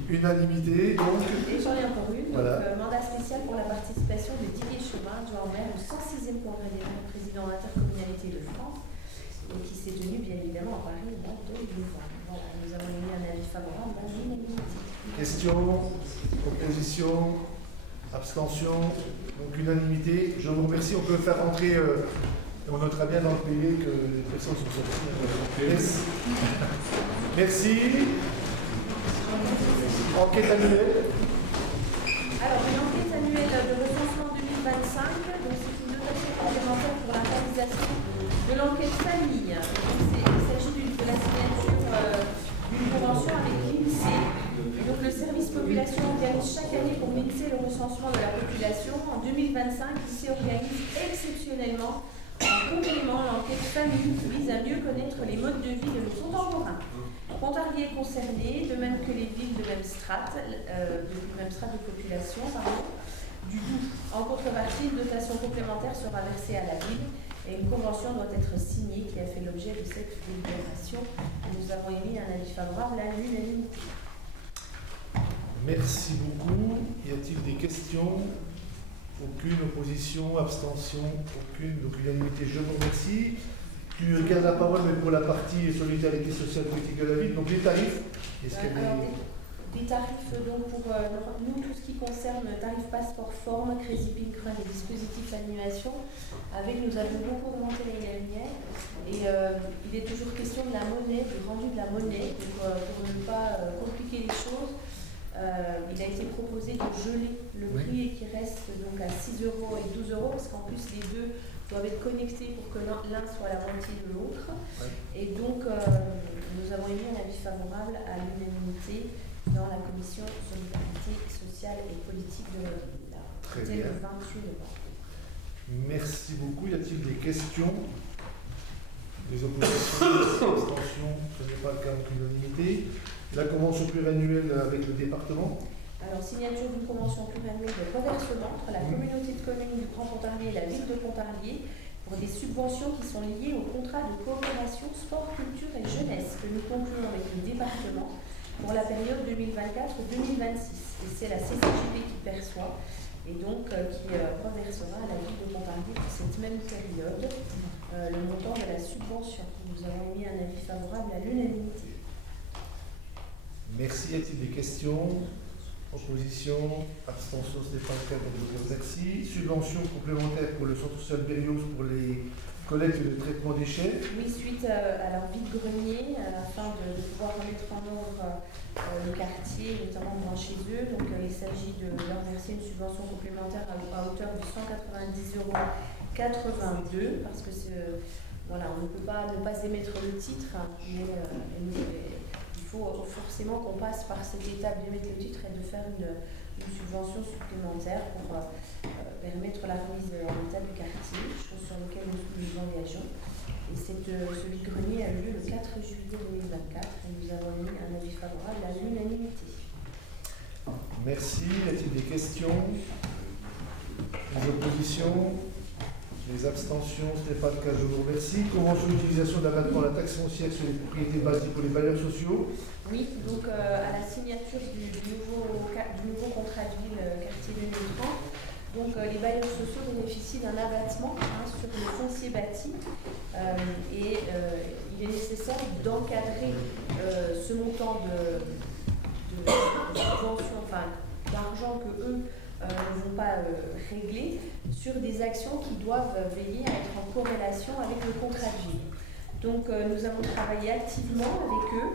unanimité, donc. Et j'en ai encore une. Voilà. Donc, mandat spécial pour la participation de Didier Chemin, adjoint-maire, au 106e congrès des maires président d'intercommunalité de France, et qui s'est tenu bien évidemment à Paris le 2 novembre. Voilà, nous avons émis un avis favorable à l'unanimité. Question, opposition, abstention, donc unanimité. Je vous remercie. On peut faire rentrer, on notera bien dans le PV que les personnes sont sorties. Merci. Merci. Enquête annuelle. Alors, une enquête annuelle de recensement 2025, donc c'est une dotation complémentaire pour la réalisation de l'enquête famille. Il s'agit de la signature d'une convention avec l'INSEE. Donc le service population organise chaque année pour l'INSEE le recensement de la population. En 2025, l'INSEE organise exceptionnellement en complément l'enquête famille qui vise à mieux connaître les modes de vie de nos contemporains. Pontarlier est concerné, de même que les villes de même strate de population. Du coup, en contrepartie, une dotation complémentaire sera versée à la ville et une convention doit être signée qui a fait l'objet de cette délibération. Nous avons émis un avis favorable à l'unanimité. Merci beaucoup. Y a-t-il des questions? Aucune opposition, abstention, aucune. Donc unanimité, je vous remercie. Tu gardes la parole, mais pour la partie solidarité sociale politique de la ville. Donc les tarifs, est-ce qu'il y a des tarifs donc pour nous, tout ce qui concerne tarif passeport forme, Crazy Pink Run et dispositifs animation, nous avons beaucoup augmenté l'année dernière. Et il est toujours question de la monnaie, du rendu de la monnaie. Donc pour ne pas compliquer les choses, il a été proposé de geler le prix et qui reste donc à 6 € et 12 €, parce qu'en plus les deux doivent être connectés pour que l'un soit la moitié de l'autre. Ouais. Et donc nous avons émis un avis favorable à l'unanimité dans la commission solidarité sociale et politique de la ville. C'était le 28 novembre. Merci beaucoup. Y a-t-il des questions? Des oppositions, des abstentions? Ce n'est pas le cas, donc l'unanimité. La convention pluriannuelle avec le département? Alors, signature d'une convention pluriannuelle de reversement entre la communauté de communes du Grand Pontarlier et la ville de Pontarlier pour des subventions qui sont liées au contrat de coopération sport, culture et jeunesse que nous concluons avec le département pour la période 2024-2026. Et c'est la CCJP qui perçoit et donc qui reversera à la ville de Pontarlier pour cette même période le montant de la subvention. Nous avons émis un avis favorable à l'unanimité. Merci. Y a-t-il des questions? Opposition, abstention, ce n'est pas le cas, donc je vous remercie. Subvention complémentaire pour le centre social Berrios pour les collectes de traitement des déchets. Oui, suite à leur vide-grenier, afin de pouvoir remettre en ordre le quartier, notamment devant chez eux. Donc il s'agit de leur verser une subvention complémentaire à hauteur de 190,82 €, parce que voilà, on ne peut pas ne pas émettre le titre, mais il faut forcément qu'on passe par cette étape d'émettre le titre et de faire une subvention supplémentaire pour permettre la remise en état du quartier, chose sur laquelle nous nous engageons. Et ce vide-grenier a eu lieu le 4 juillet 2024 et nous avons mis un avis favorable à l'unanimité. Merci. Y a-t-il des questions? Des oppositions? Les abstentions, ce n'est pas le cas, je vous remercie. Convention d'utilisation de l'abattement de la taxe foncière sur les propriétés bâties pour les bailleurs sociaux. Oui, donc à la signature du nouveau contrat de ville quartier 2030, donc les bailleurs sociaux bénéficient d'un abattement sur le foncier bâti et il est nécessaire d'encadrer ce montant de subvention, enfin d'argent que eux ne vont pas régler sur des actions qui doivent veiller à être en corrélation avec le contrat de ville. Donc nous avons travaillé activement avec eux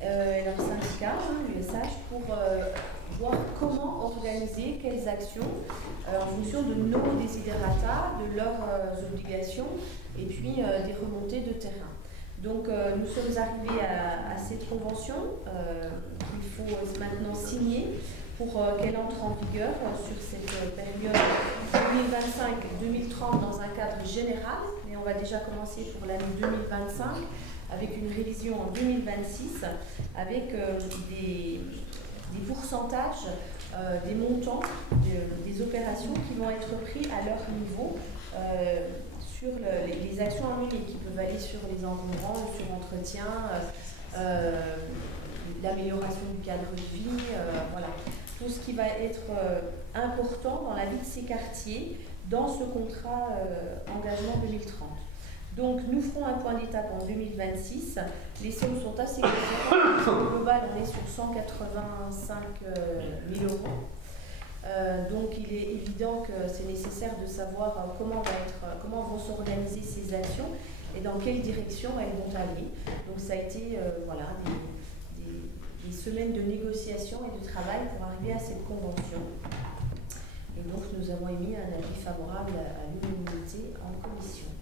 et leur syndicat, l'USH, pour voir comment organiser quelles actions en fonction de nos desiderata, de leurs obligations et puis des remontées de terrain. Donc nous sommes arrivés à cette convention qu'il faut maintenant signer pour qu'elle entre en vigueur sur cette période 2025-2030 dans un cadre général. Et on va déjà commencer pour l'année 2025 avec une révision en 2026 avec des pourcentages, des montants, des opérations qui vont être pris à leur niveau sur les actions à mener qui peuvent aller sur les encombrants, le surentretien, l'amélioration du cadre de vie, voilà. Tout ce qui va être important dans la vie de ces quartiers dans ce contrat engagement 2030. Donc nous ferons un point d'étape en 2026. Les sommes sont assez conséquentes. Au global, on est sur 185 000 €. Donc il est évident que c'est nécessaire de savoir comment vont s'organiser ces actions et dans quelle direction elles vont aller. Donc ça a été voilà, des semaines de négociation et de travail pour arriver à cette convention. Et donc nous avons émis un avis favorable à l'unanimité en commission.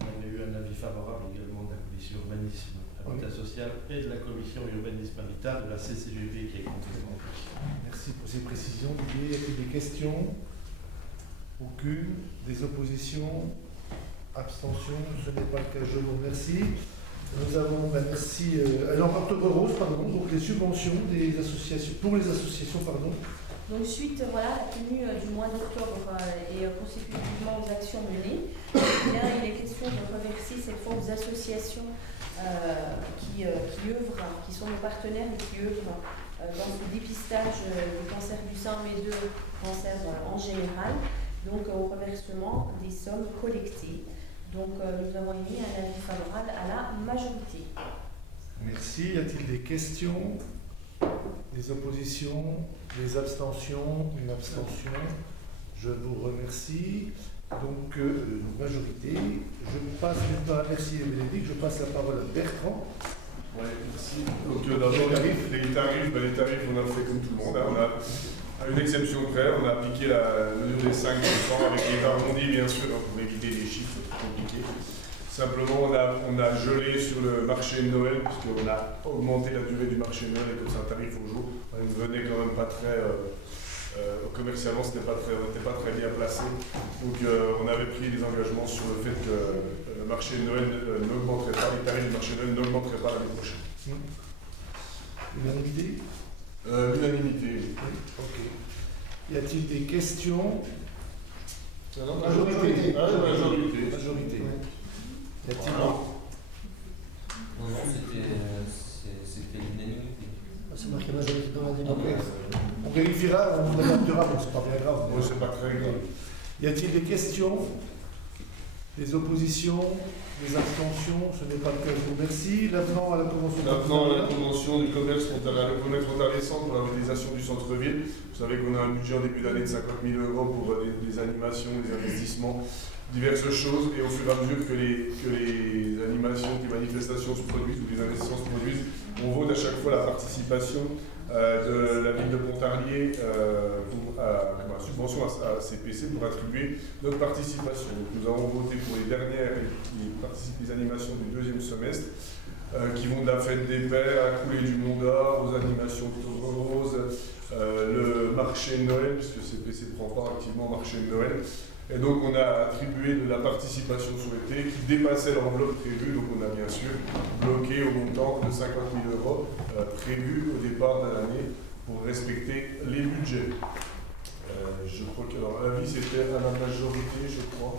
On a eu un avis favorable également de la commission urbanisme, habitat social et de la commission urbanisme habitat de la CCGP qui est complémentaire. Merci pour ces précisions. Didier, y a-t-il des questions? Aucune. Des oppositions? Abstentions? Ce n'est pas le cas, je vous remercie. Nous avons, merci, l'emporteur rose, pardon, donc les subventions des associations, pour les associations, pardon. Donc suite à la tenue du mois d'octobre et consécutivement aux actions menées, bien, il est question de reverser cette fois aux associations qui œuvrent, qui sont nos partenaires et qui œuvrent dans ce dépistage du cancer du sein, mais de cancer en général, donc au reversement des sommes collectées. Donc nous avons émis un avis favorable à la majorité. Merci. Y a-t-il des questions? Des oppositions? Des abstentions? Une abstention? Je vous remercie. Donc, majorité. Je passe maintenant, merci Bénédicte, je passe la parole à Bertrand. Oui, merci. Donc d'abord, les tarifs, on a fait comme tout le monde. On a, à une exception près, on a appliqué la mesure des 5% avec les arrondis, bien sûr, pour éviter les chiffres compliqués. Simplement, on a gelé sur le marché de Noël, puisqu'on a augmenté la durée du marché de Noël, et comme c'est un tarif au jour, on ne venait quand même pas très... commercialement, c'était pas très bien placé. Donc, on avait pris des engagements sur le fait que le marché de Noël n'augmenterait pas, les tarifs du marché de Noël n'augmenteraient pas l'année prochaine. Unanimité? Unanimité. Oui. Ok. Y a-t-il des questions? Majorité. Majorité. Y a-t-il Non, c'était l'unanimité. C'est marqué majorité dans la délibération. On vérifiera, on adaptera, donc c'est pas bien grave. Oui, c'est pas très grave. Y a-t-il des questions? Des oppositions? Des abstentions? Ce n'est pas le cas, je vous remercie. L'avenant à la convention. Maintenant, la convention du commerce frontalier centre pour la modélisation du centre-ville. Vous savez qu'on a un budget en début d'année de 50 000 € pour des animations, des investissements, diverses choses. Et au fur et à mesure que les animations, que les manifestations se produisent ou les investissements se produisent, on vote à chaque fois la participation de la ville de Pontarlier pour la subvention à CPC pour attribuer notre participation. Donc, nous avons voté pour les dernières, les animations du deuxième semestre, qui vont de la fête des pères à la coulée du Mont d'Or, aux animations d'Octobre Rose, le marché de Noël, puisque CPC prend part activement au marché de Noël. Et donc on a attribué de la participation souhaitée qui dépassait l'enveloppe prévue, donc on a bien sûr bloqué au montant de 50 000 € prévus au départ de l'année pour respecter les budgets. Je crois que l'avis c'était à la majorité, je crois.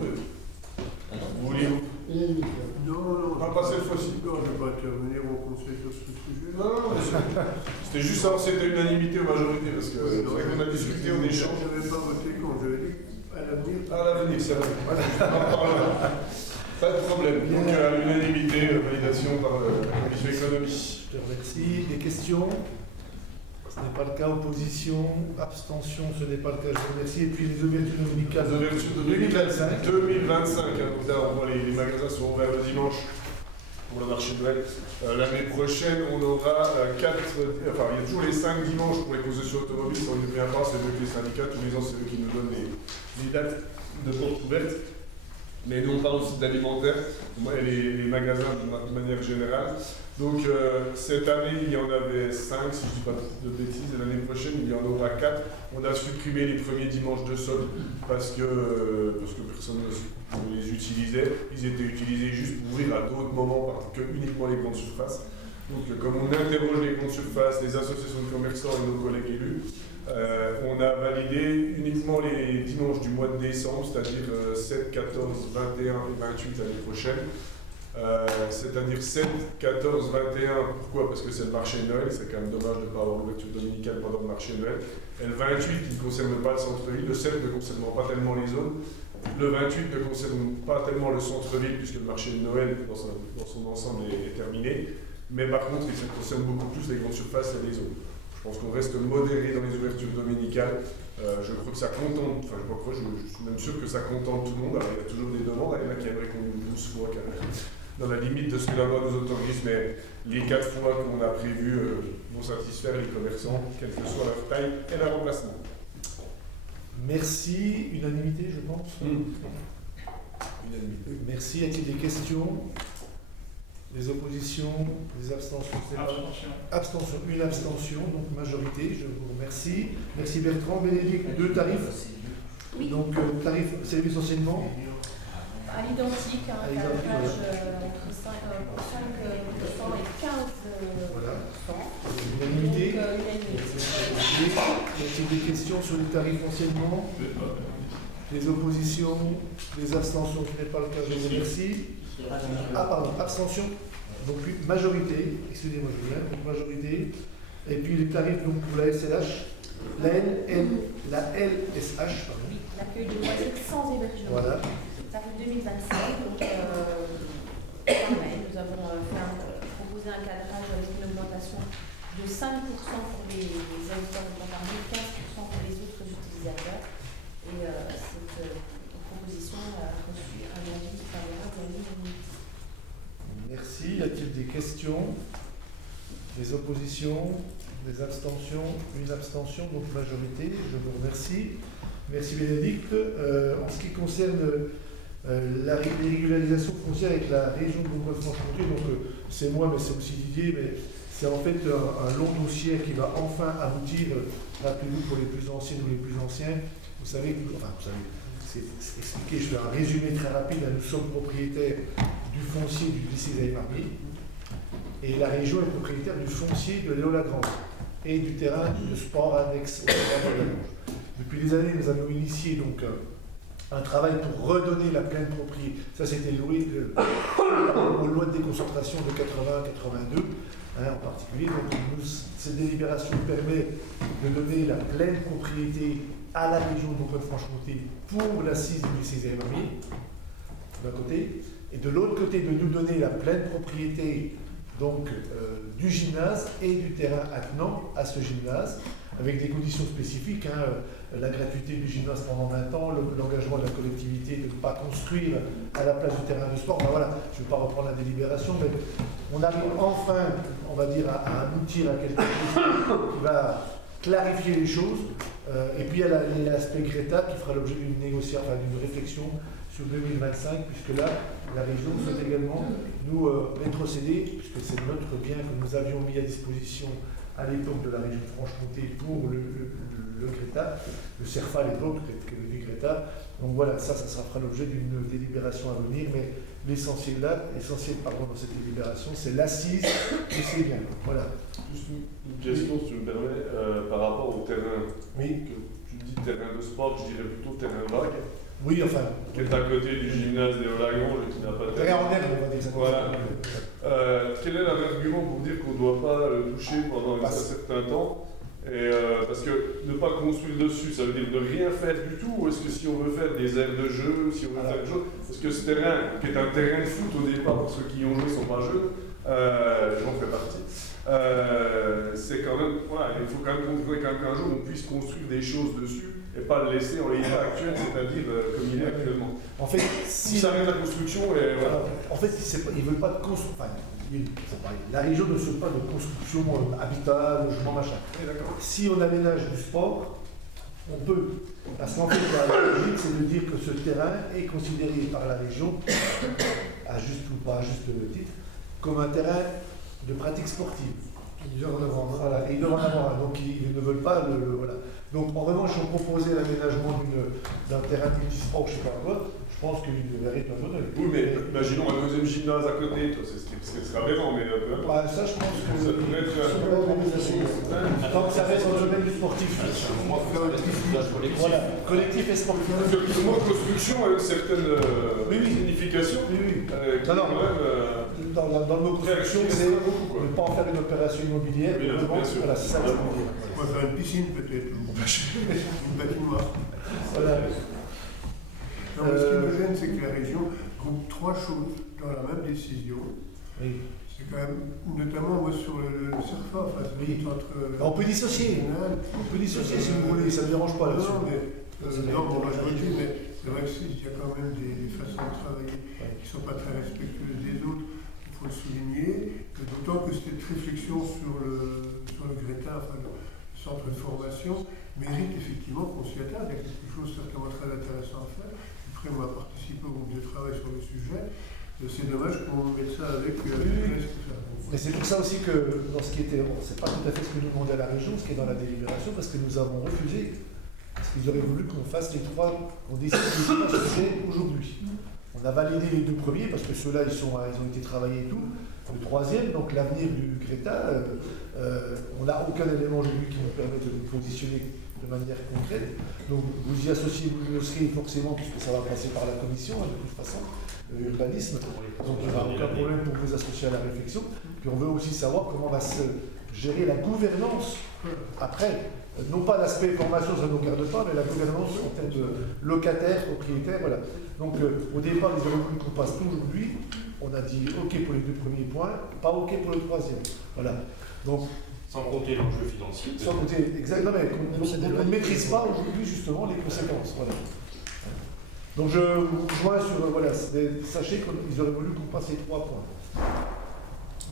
Vous voulez Unanimité. Non, pas passer le fois-ci? Non, je ne vais pas intervenir au conseil sur ce sujet. Non, c'était juste savoir si c'était unanimité ou majorité, parce que c'est vrai qu'on a discuté, on échange. Je n'avais pas voté quand je l'ai dit. À l'avenir. À l'avenir, c'est vrai. Voilà, on en parlera. Pas de problème. Donc, l'unanimité, validation par la commission économie. Je te remercie. Des questions? Ce n'est pas le cas. Opposition, abstention, ce n'est pas le cas. Je vous remercie. Et puis les ouvertures dominicales Les ouvertures de 2025. 2025. Donc là, on voit les magasins sont ouverts le dimanche pour le marché de Noël. L'année prochaine, on aura 4, enfin, il y a toujours les 5 dimanches pour les concessions automobiles. Ça, on ne vient pas, c'est eux que les syndicats, tous les ans, c'est eux qui nous donnent les dates de porte ouverte. Mais nous, on parle aussi d'alimentaire, les magasins de manière générale. Donc, cette année, il y en avait 5, si je ne dis pas de bêtises, et l'année prochaine, il y en aura 4. On a supprimé les premiers dimanches de solde parce que personne ne les utilisait. Ils étaient utilisés juste pour ouvrir à d'autres moments que uniquement les grandes surfaces. Donc, comme on interroge les grandes surfaces, les associations de commerçants et nos collègues élus, on a validé uniquement les dimanches du mois de décembre, c'est-à-dire 7, 14, 21 et 28 l'année prochaine. C'est-à-dire 7, 14, 21, pourquoi? Parce que c'est le marché de Noël, c'est quand même dommage de ne pas avoir l'ouverture dominicale pendant le marché de Noël. Et le 28, il ne concerne pas le centre-ville, le 7 ne concerne pas tellement les zones, le 28 ne concerne pas tellement le centre-ville, puisque le marché de Noël, dans son ensemble, est terminé. Mais par contre, il concerne beaucoup plus les grandes surfaces et les zones. Je pense qu'on reste modéré dans les ouvertures dominicales. Je crois que ça contente, enfin je suis même sûr que ça contente tout le monde. Alors il y a toujours des demandes, il y en a qui aimeraient qu'on ouvre 12 fois dans la limite de ce que la loi nous autorise, mais les 4 fois qu'on a prévu vont satisfaire les commerçants, quelle que soit leur taille et leur emplacement. Merci. Unanimité, je pense. Unanimité. Merci. Y a-t-il des questions? Des oppositions? Des abstentions? Abstention. Abstention. Une abstention, donc majorité. Je vous remercie. Merci Bertrand. Bénédicte, 2 tarifs. Oui. Donc, tarif service enseignement. À l'identique, un À l'identique, cadrage entre 5% et 15%. Voilà. Donc, Unanimité. unanimité. Y a-t-il des questions sur les tarifs enseignement? Les oppositions? Les abstentions? Ce n'est pas le cas. Je vous remercie. Ah, pardon, abstention. Donc, majorité. Excusez-moi, Julien. Donc, majorité. Et puis, les tarifs donc, pour la SLH. La LSH, pardon. Oui, l'accueil de loisirs sans hébergement. Voilà. Tarif 2025. Donc, pareil, nous avons proposé un cadrage avec une augmentation de 5% pour les habitants de Pontarlier, 15% pour les autres utilisateurs. Et cette proposition a reçu un avis favorable à l'unanimité. Merci. Y a-t-il des questions? Des oppositions? Des abstentions? Une abstention, donc majorité. Je vous remercie. Merci Bénédicte. En ce qui concerne la régularisation foncière avec la région de Bourgogne-Franche-Comté, donc c'est moi, mais c'est aussi Didier, mais c'est en fait un long dossier qui va enfin aboutir. Rappelez-vous, pour les plus anciennes ou les plus anciens, vous savez, c'est expliqué, je fais un résumé très rapide. Nous sommes propriétaires du foncier du lycée Zaïmarmier et la région est propriétaire du foncier de Léo Lagrange et du terrain de sport annexe au terrain de Lagrange. Depuis des années, nous avons initié donc un travail pour redonner la pleine propriété. Ça, c'était loué aux lois de déconcentration de 80-82, en particulier. Donc, cette délibération permet de donner la pleine propriété à la région de Bourgogne-Franche-Comté pour l'assise du lycée Zaïmarmier, d'un côté, et de l'autre côté, de nous donner la pleine propriété donc, du gymnase et du terrain attenant à ce gymnase, avec des conditions spécifiques, la gratuité du gymnase pendant 20 ans, l'engagement de la collectivité de ne pas construire à la place du terrain de sport. Ben voilà, je ne vais pas reprendre la délibération, mais on arrive enfin, on va dire, à aboutir à quelque chose qui va clarifier les choses. Et puis il y a l'aspect Greta qui fera l'objet d'une négociation, enfin d'une réflexion sur 2025, puisque là, la région souhaite également nous rétrocéder, puisque c'est notre bien que nous avions mis à disposition à l'époque de la région de Franche-Comté pour le Greta, le CERFA à l'époque, le Greta. Donc voilà, ça fera l'objet d'une délibération à venir, mais l'essentiel dans cette délibération, c'est l'assise de ces biens. Voilà. Juste une question, si tu me permets, par rapport au terrain. Oui. Que tu dis terrain de sport, je dirais plutôt terrain vague. Oui, enfin. Qui est à côté du gymnase des Hauts-Lagrange et qui n'a pas de En herbe, on va dire ça. Voilà. Quel est l'argument pour dire qu'on ne doit pas le toucher pendant un certain temps? Et parce que ne pas construire dessus, ça veut dire de rien faire du tout, ou est-ce que si on veut faire des aires de jeu, si on veut faire des choses, parce que ce terrain, qui est un terrain de foot au départ, pour ceux qui y ont joué ne sont pas jeunes, j'en fais partie, c'est quand même, voilà, il faut quand même qu'un jour on puisse construire des choses dessus et pas le laisser en l'état actuel, c'est-à-dire comme il est actuellement. En fait, si ça arrête la construction, et voilà. En fait, ils ne veulent pas de construction. La région ne souhaite pas de construction, habitat, logement, machin. Si on aménage du sport, on peut. Parce qu'en fait, la logique, c'est de dire que ce terrain est considéré par la région, à juste ou pas à juste titre, comme un terrain de pratique sportive. Ils doivent en avoir un. Voilà, et ils doivent en avoir un. Donc, ils ne veulent pas le voilà. Donc, en revanche, si on proposait l'aménagement d'un terrain de multisport, je ne sais pas quoi, je pense qu'il le verrait de notre œil. Oui, mais imaginons un deuxième gymnase à côté, ce serait aberrant, mais peu importe. Ça, je pense que ça pourrait être. Tant que ça reste dans le domaine du sportif. Voilà, collectif et sportif. Le mot construction a une certaine signification. Oui. Dans le mot construction, c'est ne pas en faire une opération immobilière. Voilà, c'est ça que je veux dire. On va faire une piscine peut-être, une patinoire. Voilà. Non, mais ce qui me gêne, c'est que la région groupe trois choses dans la même décision. Oui. C'est quand même, notamment moi sur le CERFA, enfin, entre. On peut dissocier. On peut dissocier si vous voulez, ça ne me dérange pas là-dessus. Non, moi je le dis, mais c'est vrai qu'il y a quand même des façons de travailler qui ne sont pas très respectueuses des autres, il faut le souligner. D'autant que cette réflexion sur le Greta, enfin le centre de formation, mérite effectivement qu'on s'y attarde. Il y a quelque chose certainement très intéressant à faire. Moi, à participer au groupe de travail sur le sujet. C'est dommage qu'on mette ça avec tout ça. Mais c'est pour ça aussi que dans ce qui était, c'est pas tout à fait ce que nous demandait la région, ce qui est dans la délibération, parce que nous avons refusé, parce qu'ils auraient voulu qu'on fasse les trois, qu'on décide les trois sujets aujourd'hui. On a validé les deux premiers, parce que ceux-là, ils ont été travaillés et tout. Le troisième, donc l'avenir du Greta, on n'a aucun élément aujourd'hui qui nous permet de nous positionner de manière concrète. Donc vous y associez, vous le serez forcément, puisque ça va passer par la commission, de toute façon, l'urbanisme. Donc il n'y aura aucun problème pour vous associer à la réflexion. Puis on veut aussi savoir comment va se gérer la gouvernance après. Non pas l'aspect formation, ça ne nous regarde pas, mais la gouvernance en termes de locataires, propriétaires, voilà. Donc au départ, ils auraient voulu qu'on passe tout aujourd'hui. On a dit OK pour les deux premiers points, pas OK pour le troisième. Voilà. Donc, sans compter l'enjeu financier. Sans compter, exactement, mais on ne maîtrise pas aujourd'hui justement les conséquences. Voilà. Donc je vous rejoins sur, voilà, sachez qu'ils auraient voulu qu'on passe les 3 points.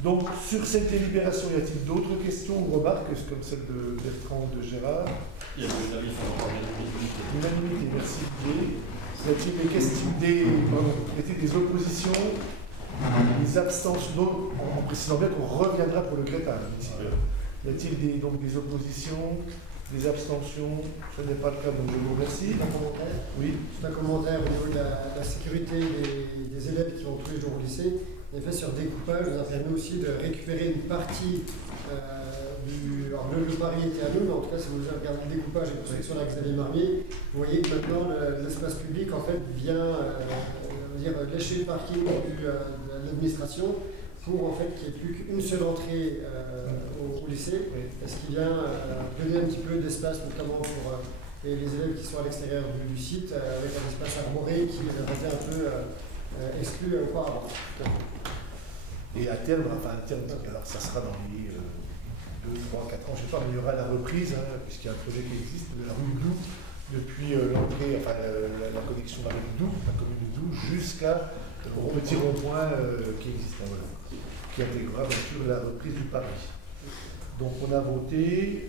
Donc sur cette délibération, y a-t-il d'autres questions ou remarques, comme celle de Bertrand ou de Gérard? Il y a des avis favorables. Unanimité, merci Didier. Y a-t-il des questions, des oppositions, des abstentions, en précisant bien qu'on reviendra pour le Greta. Y a-t-il donc des oppositions, des abstentions? Ce n'est pas le cas, donc je vous remercie. Un commentaire? Oui. C'est un commentaire au niveau de la sécurité des élèves qui vont tous les jours au lycée. En effet, sur découpage, nous a permis aussi de récupérer une partie du. Alors, le pari était à nous, mais en tout cas, si vous regardez le découpage et construction avec Xavier Marmier, vous voyez que maintenant, l'espace public, en fait, vient lécher le parking de l'administration pour, en fait, qu'il n'y ait plus qu'une seule entrée au lycée, ce qui vient donner un petit peu d'espace, notamment pour les élèves qui sont à l'extérieur du site, avec un espace arboré qui les avait un peu exclus auparavant. Et à terme, alors ça sera dans les 2, 3, 4 ans, je ne sais pas, mais il y aura la reprise, puisqu'il y a un projet qui existe, de la rue Doubs, depuis l'entrée, enfin la connexion de la rue Doubs, la commune de Doubs, jusqu'à le petit rond-point qui existe, voilà, qui intégrera bien sûr la reprise du Paris. Donc on a voté,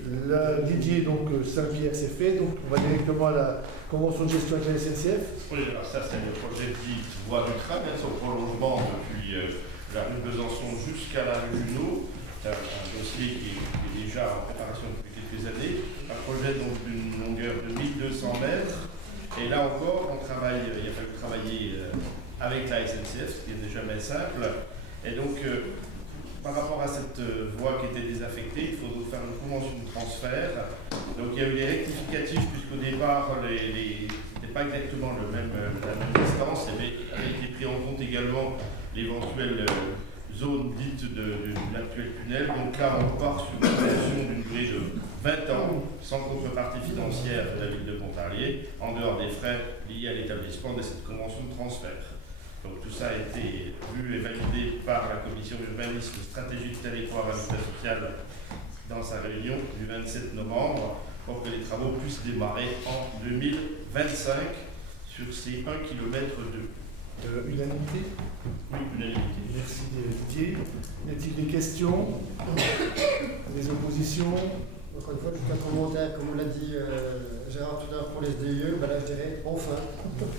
Didier, donc Saint-Pierre c'est fait, donc on va directement à la convention de gestion avec la SNCF. Oui, alors ça c'est le projet dit voie du tram, son prolongement depuis la rue de Besançon jusqu'à la rue Junot. C'est un dossier qui est déjà en préparation depuis quelques années. Un projet donc d'une longueur de 1200 mètres. Et là encore, il a fallu travailler avec la SNCF, ce qui est jamais simple. Et donc, par rapport à cette voie qui était désaffectée, il faut faire une convention de transfert. Donc il y a eu des rectificatifs, puisqu'au départ, c'était pas exactement la même distance. Il avait été pris en compte également l'éventuelle zone dite de l'actuel tunnel. Donc là, on part sur une création d'une durée de 20 ans, sans contrepartie financière de la ville de Pontarlier, en dehors des frais liés à l'établissement de cette convention de transfert. Donc tout ça a été vu et validé par la commission urbanisme stratégie du territoire habitat social dans sa réunion du 27 novembre pour que les travaux puissent démarrer en 2025 sur ces 1,2 km. Unanimité? Oui, unanimité. Merci Didier. Y a-t-il des questions? Des oppositions? Encore une fois, juste un commentaire, comme on l'a dit Gérard tout à l'heure pour les SDIE, ben là je dirais enfin,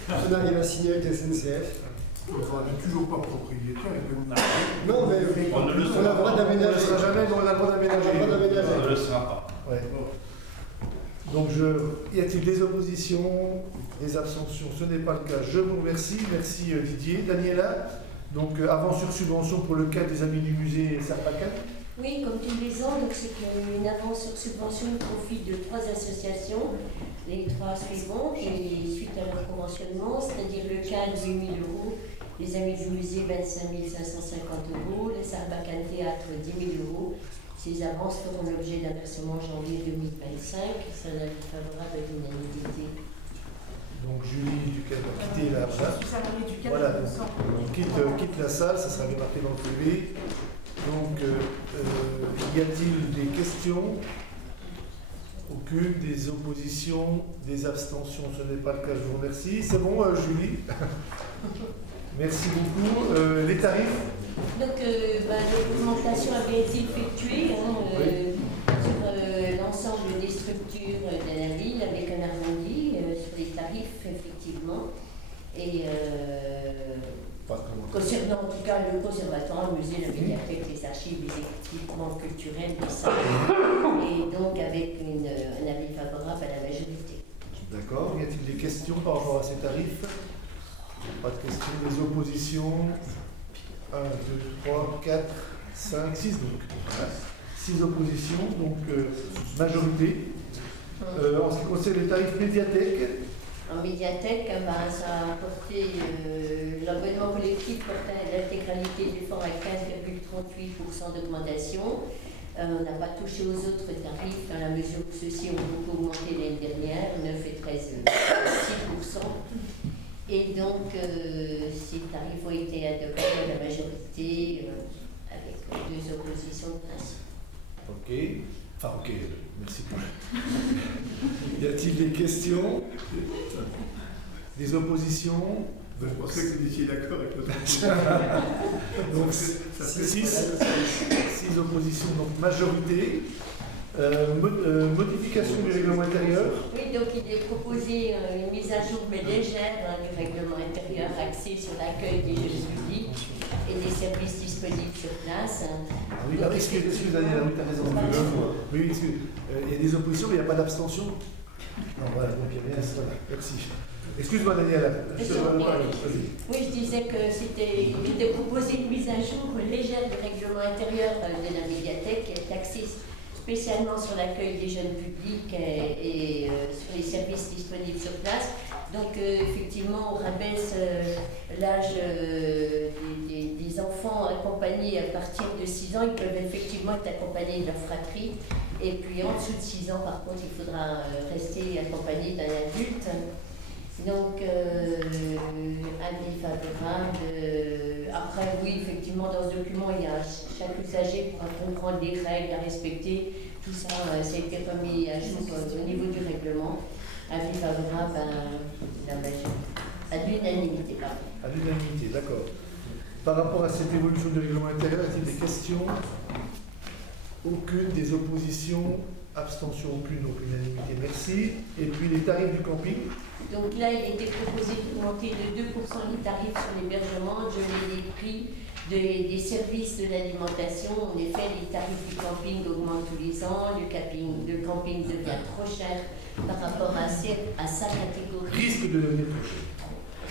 on arrive à signer avec la SNCF. Enfin, on n'est toujours pas propriétaire. Non, mais On ne le on a sera le droit pas. On d'aménager. ne le sera jamais, mais on a le droit d'aménager. On a le droit d'aménager. On ne le sera pas. Ouais. Donc, y a-t-il des oppositions, des abstentions? Ce n'est pas le cas. Je vous remercie. Merci Didier. Daniela, donc avance sur subvention pour le cadre des amis du musée Serpacan. Oui, comme tous les ans, donc c'est une avance sur subvention au profit de 3 associations, les 3 suivantes, et suite à leur conventionnement, c'est-à-dire le cadre 8 000 €, les amis du musée 25 550 €, les Sarbacane Théâtre 10 000 €. Ces avances feront l'objet d'un versement en janvier 2025. C'est un avis favorable à l'unanimité. Donc Julie Duquel va quitter la salle. Je suis salariée du cadre. Voilà, donc, quitte la salle, ça sera bien marqué dans le PV. Donc, y a-t-il des questions? Aucune. Des oppositions, des abstentions? Ce n'est pas le cas, je vous remercie. C'est bon, Julie? Merci beaucoup. Les tarifs? Donc, l'augmentation a bien été effectuée sur l'ensemble des structures de la ville avec un arrondi sur les tarifs, effectivement. Et concernant en tout cas le conservatoire, le musée, la bibliothèque, les archives, les équipements culturels, les salles, et donc avec un avis favorable à la majorité. D'accord. Y a-t-il des questions par rapport à ces tarifs? Pas de questions. Des oppositions? 1, 2, 3, 4, 5, 6 donc. 6 oppositions, donc majorité. En ce qui concerne les tarifs médiathèques, en médiathèque, ça a porté l'abonnement collectif portait l'intégralité du fonds à 15,38% d'augmentation. On n'a pas touché aux autres tarifs dans la mesure où ceux-ci ont beaucoup augmenté l'année dernière, 9 et 13,6%. Et donc, ces tarifs ont été adoptés à la majorité avec 2 oppositions de principe. ok. Enfin, ok, merci pour. Y a-t-il des questions? Des oppositions? Je pensais que vous étiez d'accord avec notre Donc, 6 oppositions, donc majorité. Modification du règlement intérieur. Oui, donc il est proposé une mise à jour mais légère du règlement intérieur axé sur l'accueil des jeunes publics et des services disponibles sur place. Ah oui, excuse Daniel, oui, tu as raison. Oui, excuse. Il y a des oppositions, mais il n'y a pas d'abstention. Non, voilà, donc il y a bien ça. Merci. Excuse-moi Daniel. Oui, je disais que il était proposé une mise à jour légère du règlement intérieur de la médiathèque qui est axée spécialement sur l'accueil des jeunes publics et sur les services disponibles sur place. Donc effectivement, on rabaisse l'âge des enfants accompagnés à partir de 6 ans. Ils peuvent effectivement être accompagnés de leur fratrie. Et puis en dessous de 6 ans, par contre, il faudra rester accompagné d'un adulte. Donc, avis favorable. Après, oui, effectivement, dans ce document, il y a chaque usager pourra comprendre les règles à respecter. Tout ça, ça a été remis à jour au niveau du règlement. Avis favorable à l'unanimité. À l'unanimité, d'accord. Par rapport à cette évolution du règlement intérieur, y a-t-il des questions? Aucune. Des oppositions? Abstention? Aucune, donc unanimité. Merci. Et puis les tarifs du camping? Donc là, il était proposé d'augmenter de 2% les tarifs sur l'hébergement, geler les prix des services de l'alimentation. En effet, les tarifs du camping augmentent tous les ans, le camping devient trop cher par rapport à sa catégorie. Risque de devenir trop cher.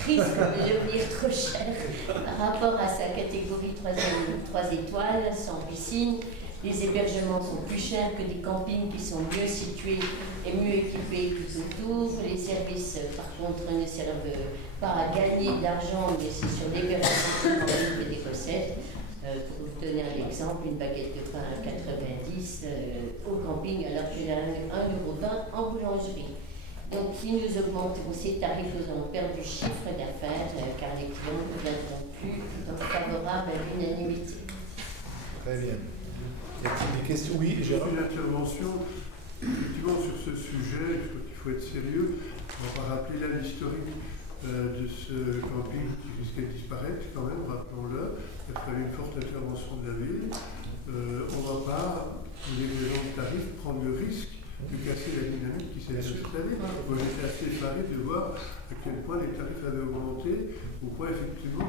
Risque de devenir trop cher par rapport à sa catégorie 3 étoiles, sans piscine. Les hébergements sont plus chers que des campings qui sont mieux situés est mieux équipé tout autour. Les services, par contre, ne servent pas à gagner de l'argent, mais c'est sur libération et des recettes. Pour vous donner un exemple, une baguette de pain à 90 au camping, alors que j'ai 1,20 € en boulangerie. Donc, si nous augmentons ces tarifs, nous allons perdre du chiffre d'affaires, car les clients ne viendront plus. Donc, favorable à l'unanimité. Très bien. Y a-t-il des questions? Oui, Gérard. Une intervention, effectivement, sur ce sujet, je crois qu'il faut être sérieux. On va rappeler l'historique de ce camping qui risquait de disparaître, quand même, rappelons-le. Il a fallu une forte intervention de la ville. On ne va pas, pour les raisons de tarifs, prendre le risque de casser la dynamique qui s'est installée. Moi, j'étais assez effaré de voir à quel point les tarifs avaient augmenté, au point, effectivement,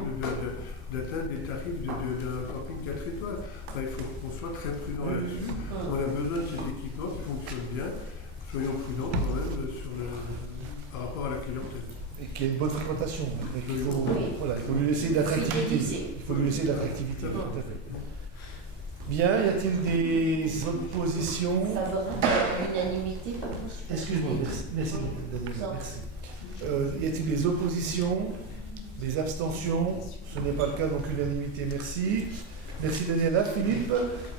d'atteindre des tarifs d'un camping 4 étoiles. Enfin, il faut qu'on soit très prudent là-dessus. On a besoin de ces équipements qui fonctionnent bien. Soyons prudents quand même par rapport à la clientèle. Et qui a une bonne fréquentation. Voilà, il faut lui laisser de l'attractivité. Il faut lui laisser de l'attractivité. Tout à fait. Bien, y a-t-il des oppositions? Favorable à l'unanimité, pardon. Excuse-moi, merci. Y a-t-il des oppositions? Des abstentions? Ce n'est pas le cas, donc unanimité, merci. Merci Daniela. Philippe,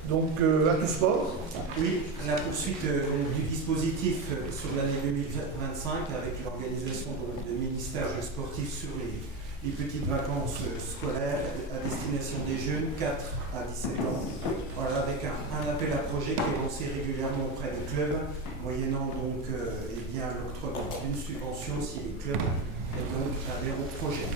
donc à tout sport. Oui, la poursuite du dispositif sur l'année 2025 avec l'organisation de mini-stages sportifs sur les petites vacances scolaires à destination des jeunes 4 à 17 ans. Voilà, avec un appel à projet qui est lancé régulièrement auprès des clubs, moyennant donc l'octroi d'une subvention si les clubs donc adhèrent au projet.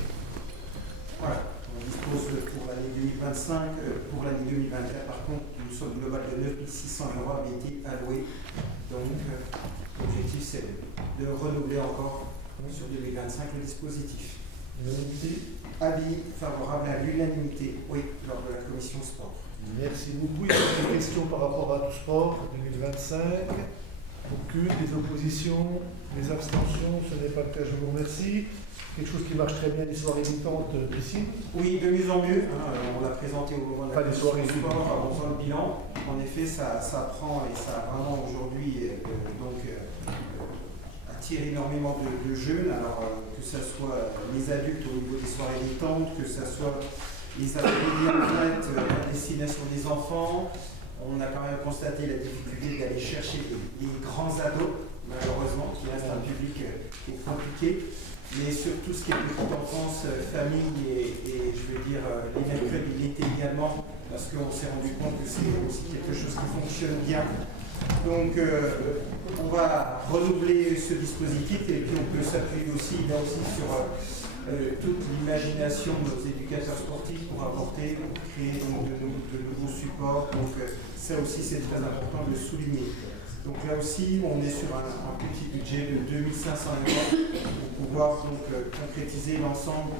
Voilà. On dispose pour l'année 2025, pour l'année 2024, par contre, une somme globale de 9 600 € avait été allouée. Donc, l'objectif, c'est de renouveler encore sur 2025 le dispositif. Unanimité? Avis favorable à l'unanimité, oui, lors de la commission sport. Merci beaucoup. Il y a des questions par rapport à tout sport 2025? Aucune. Des oppositions? Des abstentions? Ce n'est pas le cas, je vous remercie. Quelque chose qui marche très bien, les soirées militantes, ici? Oui, de mieux en mieux. On l'a présenté au moment de la commission sport avant le bilan. En effet, ça prend et ça a vraiment aujourd'hui attiré énormément de jeunes. Alors que ce soit les adultes au niveau des soirées militantes, que ce soit les après-midi en fait à destination des enfants. On a quand même constaté la difficulté d'aller chercher les grands ados, malheureusement, qui reste un public qui est compliqué. Mais sur tout ce qui est petite enfance, famille et je veux dire les mercredis l'été également, parce qu'on s'est rendu compte que c'est aussi quelque chose qui fonctionne bien. Donc on va renouveler ce dispositif et puis on peut s'appuyer aussi là aussi sur toute l'imagination de nos éducateurs sportifs pour apporter, pour créer donc, de nouveaux supports. Donc ça aussi c'est très important de le souligner. Donc là aussi, on est sur un petit budget de 2500 € pour pouvoir donc, concrétiser l'ensemble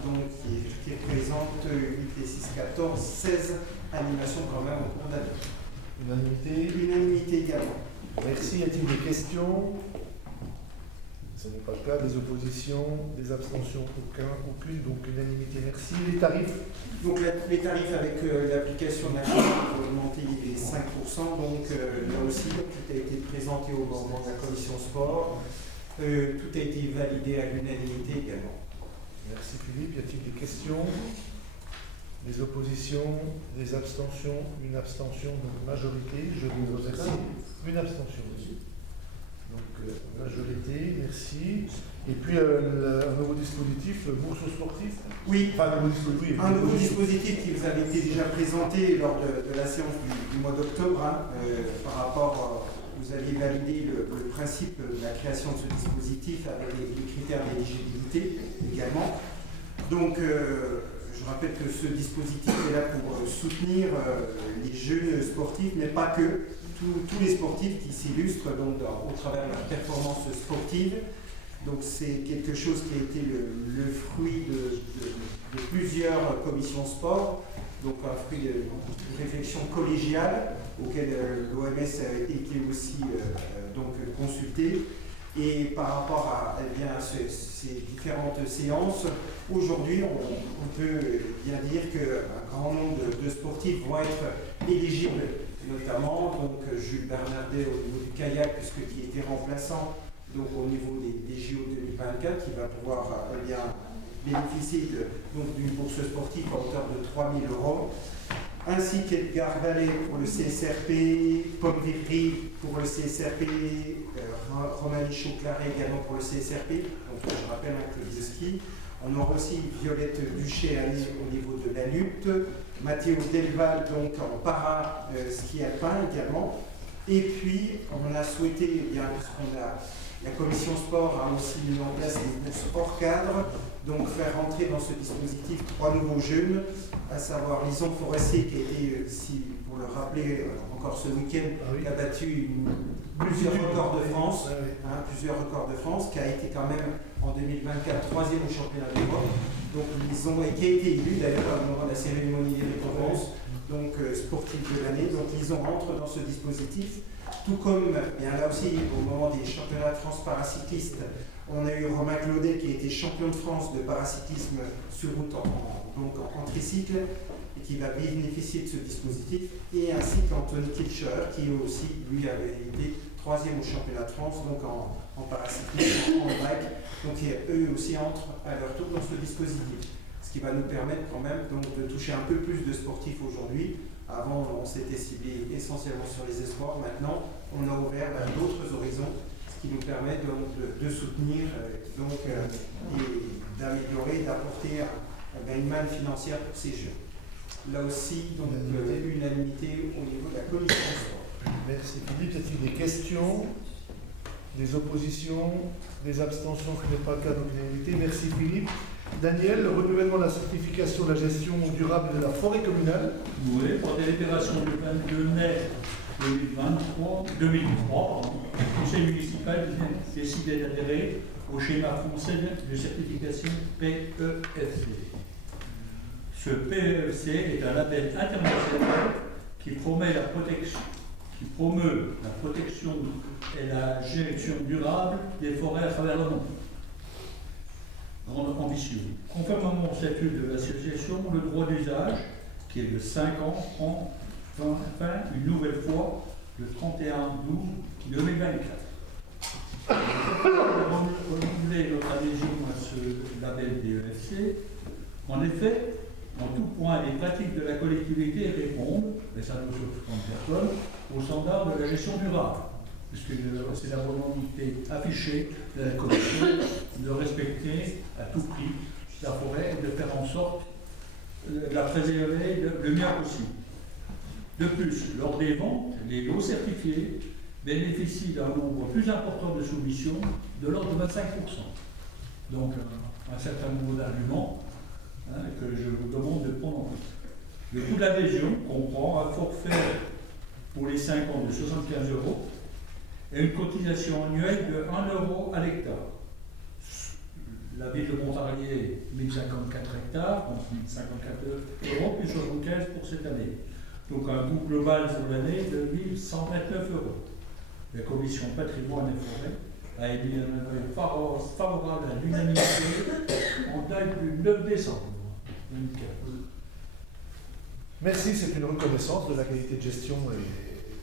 qui représente 8 et 6, 14, 16 animations quand même au cours d'année. Unanimité? Unanimité également. Merci. Y a-t-il des questions? Ce n'est pas le cas. Des oppositions? Des abstentions? Aucune. Donc unanimité, merci. Les tarifs? Donc les tarifs avec l'application de la Chine pour augmenter les 5%, donc là aussi, tout a été présenté au moment de la commission sport, tout a été validé à l'unanimité également. Merci Philippe. Y a-t-il des questions? Des oppositions? Des abstentions? Une abstention, donc majorité. Je vous remercie. Une abstention. Donc majorité, merci. Et puis un nouveau dispositif, bourse aux sportifs? Oui, enfin, un nouveau dispositif qui vous avait été déjà présenté lors de la séance du mois d'octobre. Par rapport, vous aviez validé le principe de la création de ce dispositif avec les critères d'éligibilité également. Donc, je rappelle que ce dispositif est là pour soutenir les jeunes sportifs, mais pas que, tous les sportifs qui s'illustrent au travers de leur performance sportive. Donc c'est quelque chose qui a été le fruit de plusieurs commissions sport, donc un fruit d'une réflexion collégiale auquel l'OMS a été aussi consultée. Et par rapport à ces différentes séances, aujourd'hui on peut bien dire qu'un grand nombre de sportifs vont être éligibles notamment donc Jules Bernardet au niveau du kayak, puisque qui était remplaçant donc au niveau des JO 2024, qui va pouvoir bénéficier d'une bourse sportive à hauteur de 3 000 €, ainsi qu'Edgar Vallée pour le CSRP, Pomme Vivry pour le CSRP, Romanie Chauclaret également pour le CSRP, donc je rappelle un club de ski. On aura aussi Violette Duché-Anné au niveau de la lutte, Mathéo Delval donc en para-ski alpin également. Et puis on a souhaité, la commission sport a aussi mis en place des sports cadres, donc faire rentrer dans ce dispositif 3 nouveaux jeunes, à savoir Lison Forestier qui a été, pour le rappeler encore ce week-end, qui a battu plusieurs records de France, qui a été quand même en 2024 troisième au championnat d'Europe. Donc Lison, et qui a été élu d'ailleurs au moment de la cérémonie des récompenses, donc sportif de l'année. Donc Lison entre dans ce dispositif. Tout comme, là aussi, au moment des championnats de France paracyclistes, on a eu Romain Claudet qui a été champion de France de paracyclisme sur route en tricycle et qui va bénéficier de ce dispositif, et ainsi qu'Anthony Kilcher qui aussi, lui, avait été troisième au championnat de France donc en paracyclisme, en bike, donc eux aussi entrent à leur tour dans ce dispositif. Ce qui va nous permettre quand même donc, de toucher un peu plus de sportifs aujourd'hui. Avant, on s'était ciblé essentiellement sur les espoirs. Maintenant, on a ouvert vers d'autres horizons, ce qui nous permet donc de soutenir et d'améliorer, d'apporter une manne financière pour ces jeux. Là aussi, donc, unanimité au niveau de la commission sport. Merci Philippe. Y a-t-il des questions, des oppositions, des abstentions? Ce n'est pas le cas, donc unanimité. Merci Philippe. Daniel, le renouvellement de la certification de la gestion durable de la forêt communale. Oui, pour délibération du 22 mai 2003, le conseil municipal décidé d'adhérer au schéma français de certification PEFC. Ce PEFC est un label international qui promeut la protection et la gestion durable des forêts à travers le monde. Grande ambition. Conformément au statut de l'association, le droit d'usage, qui est de 5 ans, prend fin une nouvelle fois le 31/12/2024. Nous avons renouvelé notre adhésion à ce label PEFC. En effet, en tout point, les pratiques de la collectivité répondent, mais ça nous sauve 30 personnes, aux standards de la gestion durable, puisque c'est la volonté affichée de la Commission de respecter à tout prix la forêt et de faire en sorte de la préserver le mieux possible. De plus, lors des ventes, les lots certifiés bénéficient d'un nombre plus important de soumissions, de l'ordre de 25%. Donc, un certain nombre d'arguments que je vous demande de prendre en compte. Le coût de l'adhésion comprend un forfait pour les 5 ans de 75 € et une cotisation annuelle de 1 € à l'hectare. La ville de Montarlier, 1054 hectares, donc 1054 € plus 75 pour cette année. Donc un coût global pour l'année de 1129 €. La commission patrimoine et forêt a émis un avis favorable à l'unanimité en date du 9 décembre 2015. Merci, c'est une reconnaissance de la qualité de gestion et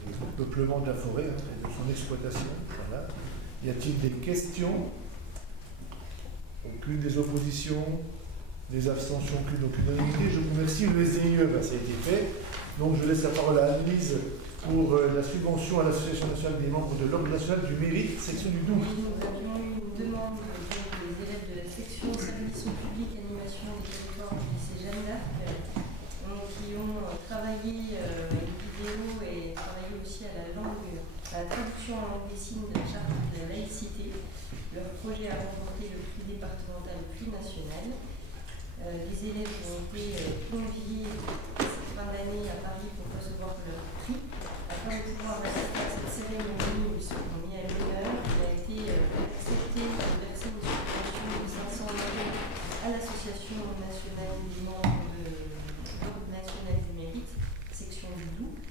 du peuplement de la forêt, et de son exploitation. Voilà. Y a-t-il des questions? Aucune des oppositions, des abstentions, aucune unanimité. Je vous remercie. Le SDIE, ça a été fait. Donc je laisse la parole à Anne-Lise pour la subvention à l'Association nationale des membres de l'Ordre national du mérite, section du 12. Nous avions eu une demande des élèves de la section service au public, animation des territoires du lycée Jeanne d'Arc, qui ont travaillé une vidéo et travaillé aussi à la traduction en langue des signes de la charte de la laïcité. Leur projet a remporté le prix départemental et le prix national. Les élèves ont été conviés cette fin d'année à Paris pour recevoir leur prix. Afin de pouvoir assister à cette cérémonie, ils sont mis à l'honneur. Il a été accepté de verser une subvention de 500 € à l'Association nationale des membres de l'Ordre national du mérite, section du Doubs,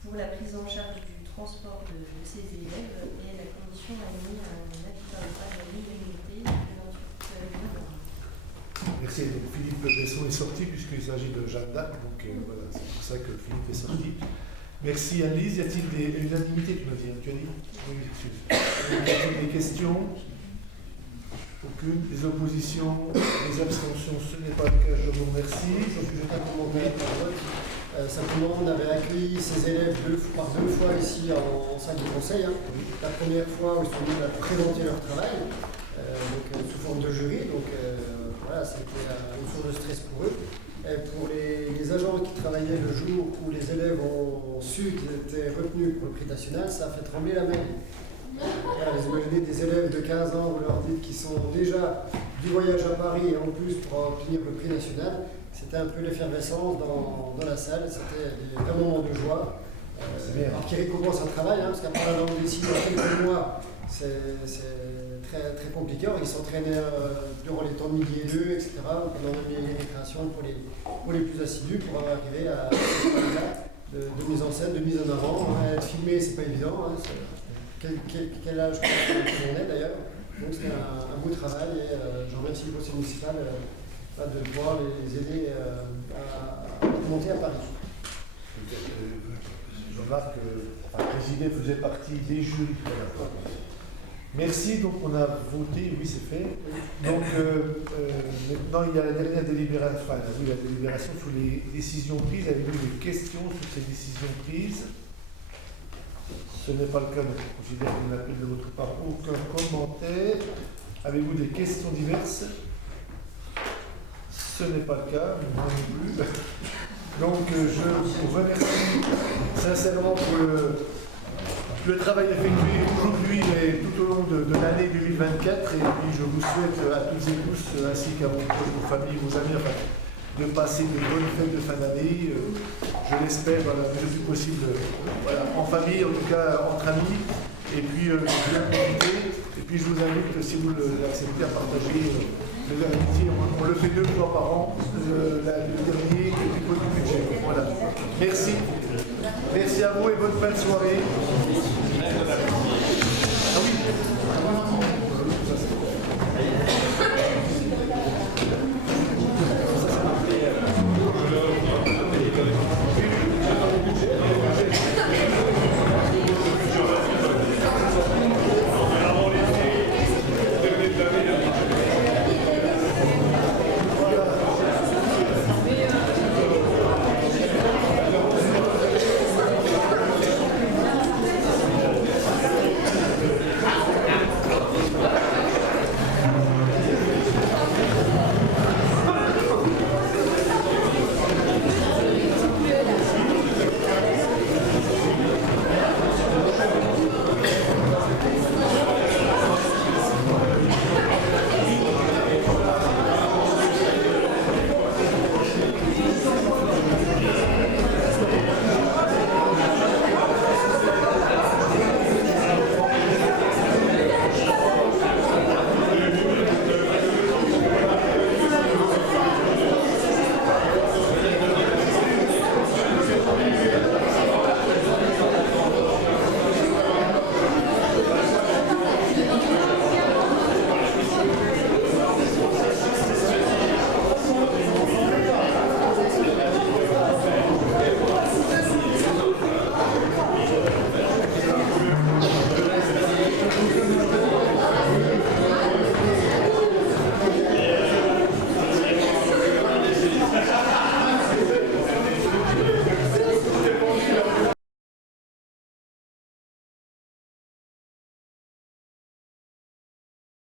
pour la prise en charge du transport de ces élèves, et la commission a mis un avis favorable à l'unanimité de notre demande. Merci. Donc Philippe Besson est sorti puisqu'il s'agit de Jeanne d'Arc, donc voilà, c'est pour ça que Philippe est sorti. Merci Anne-Lise. Y a-t-il des unanimités, tu m'as dit, tu as dit? Oui, excuse. Y a-t-il des questions? Aucune. Des oppositions? Des abstentions? Ce n'est pas le cas, je vous remercie. Je vais juste un commentaire par vote. Simplement, on avait accueilli ces élèves par deux fois ici en salle de conseil. Hein. La première fois où ils sont venus présenter leur travail, sous forme de jury. Donc voilà, c'était une source de stress pour eux. Et pour les agents qui travaillaient le jour où les élèves ont su qu'ils étaient retenus pour le prix national, ça a fait trembler la mairie. Voilà, vous imaginez des élèves de 15 ans, vous leur dites qu'ils sont déjà du voyage à Paris et en plus pour obtenir le prix national. C'était un peu l'effervescence dans la salle, c'était des vrais moments de joie. Alors qui récompense un travail, hein, parce qu'après la langue des signes, dans quelques mois, c'est très, très compliqué. Alors, ils s'entraînaient durant les temps de midi et 2, etc., pendant les récréations pour les plus assidus, pour arriver à de mise en scène, de mise en avant. Être filmé, c'est pas évident. Hein, quel âge on est d'ailleurs. Donc c'était un beau travail et j'en remercie le conseil municipal de pouvoir les aider à monter à Paris. Je remarque que Président faisait partie des jurys. Merci, donc on a voté, oui c'est fait. Donc maintenant il y a la dernière délibération, enfin oui, la délibération sur les décisions prises. Avez-vous des questions sur ces décisions prises? Ce n'est pas le cas, donc je considère qu'il n'y a plus de votre part aucun commentaire. Avez-vous des questions diverses? Ce n'est pas le cas, moi non plus. Donc je vous remercie sincèrement pour le travail effectué aujourd'hui et tout au long de l'année 2024. Et puis je vous souhaite à toutes et tous, ainsi qu'à vos familles, vos amis, enfin, de passer de bonnes fêtes de fin d'année. Je l'espère le plus possible voilà, en famille, en tout cas entre amis. Et puis bien profiter. Et puis je vous invite, si vous l'acceptez, à partager le verre. On le fait 2 fois par an, le dernier et puis pour le budget. Voilà. Merci. Merci à vous et bonne fin de soirée. Ah oui.